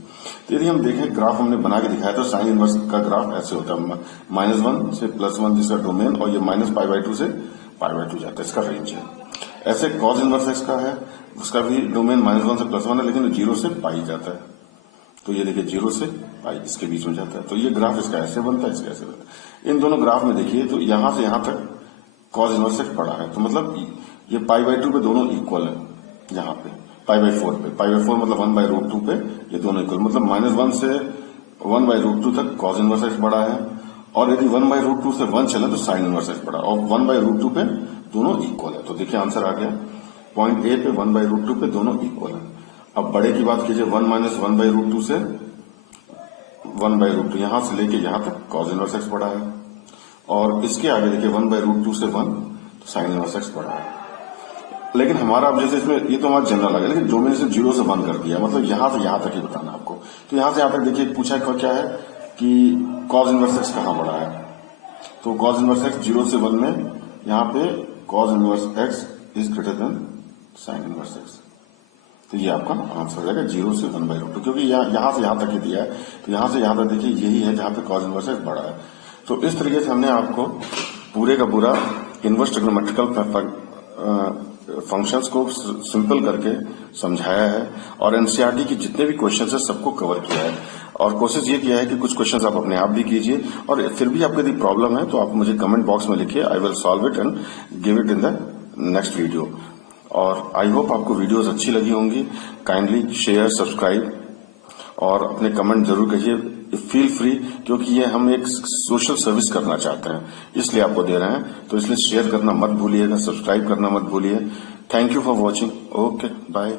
तो यदि हम देखें ग्राफ हमने बना के दिखाया, तो साइन इनवर्स का ग्राफ ऐसे होता है, -1 से +1 जिसका डोमेन, और ये -π/2 से π/2 जाता है, इसका रेंज है। ऐसे cos इनवर्स x का है, उसका भी डोमेन -1 से +1 है, लेकिन 0 से π जाता है। तो ये देखिए 0 से π इसके बीच में जाता है। तो ये ग्राफ इसका ऐसे बनता है, इसका ऐसे बनता है। इन दोनों ग्राफ में देखिए, तो यहां से यहां तक cos इनवर्स x पड़ा है, तो मतलब ये π/2 पे दोनों इक्वल है। यहाँ पे π/4 पे, π/4 मतलब 1/√2 पे ये दोनों इक्वल, मतलब -1 से 1/√2 तक cos इनवर्स x बड़ा है, और यदि 1/√2 से 1 चले तो साइन इनवर्स x बड़ा, और 1/√2 पे दोनों इक्वल है। तो देखिए आंसर आ गया, पॉइंट ए पे 1/√2 पे दोनों इक्वल है। अब बड़े की बात कीजिए, 1 - 1/√2 से 1/√2, यहां से लेके यहां तक cos इनवर्स x बड़ा है, और इसके आगे देखिए 1/√2 से 1, तो साइन इनवर्स x बड़ा है। लेकिन हमारा अब जैसे इसमें ये तो हमारा जनरल आ गया, लेकिन डोमेन से 0 से 1 कर दिया, मतलब यहां से यहां तक ही बताना आपको। तो यहां से यहां तक देखिए पूछा क्या है कि cos इनवर्स x कहां बड़ा है, तो cos इनवर्स x 0 से 1 में यहाँ पे cos inverse x is greater than sign inverse x। तो ये आपका आंसर हो जाएगा 0 से 1/√2, क्योंकि यहां से यहां तक ही दिया है, तो यहां से यहां तक देखिए यही है जहां पे cos इनवर्स x बड़ा है। तो इस तरीके से हमने आपको पूरे का पूरा इनवर्स ट्रिग्नोमेट्रिकल फंक्शंस को सिंपल करके समझाया है, और एनसीईआरटी की जितने भी क्वेश्चंस है सबको कवर किया है। और कोशिश ये किया है कि कुछ क्वेश्चंस आप अपने आप भी कीजिए, और फिर भी आपको यदि प्रॉब्लम है तो आप मुझे कमेंट बॉक्स में लिखिए, I will solve it and give it in the next video. और आई होप आपको वीडियोस अच्छी लगी होंगी। काइंडली शेयर, सब्सक्राइब और अपने कमेंट जरूर करिए, फील फ्री, क्योंकि ये हम एक सोशल सर्विस करना चाहते हैं, इसलिए आपको दे रहे हैं। तो इसलिए शेयर करना मत भूलिएगा, सब्सक्राइब करना मत भूलिए। Thank you for watching. Okay, bye.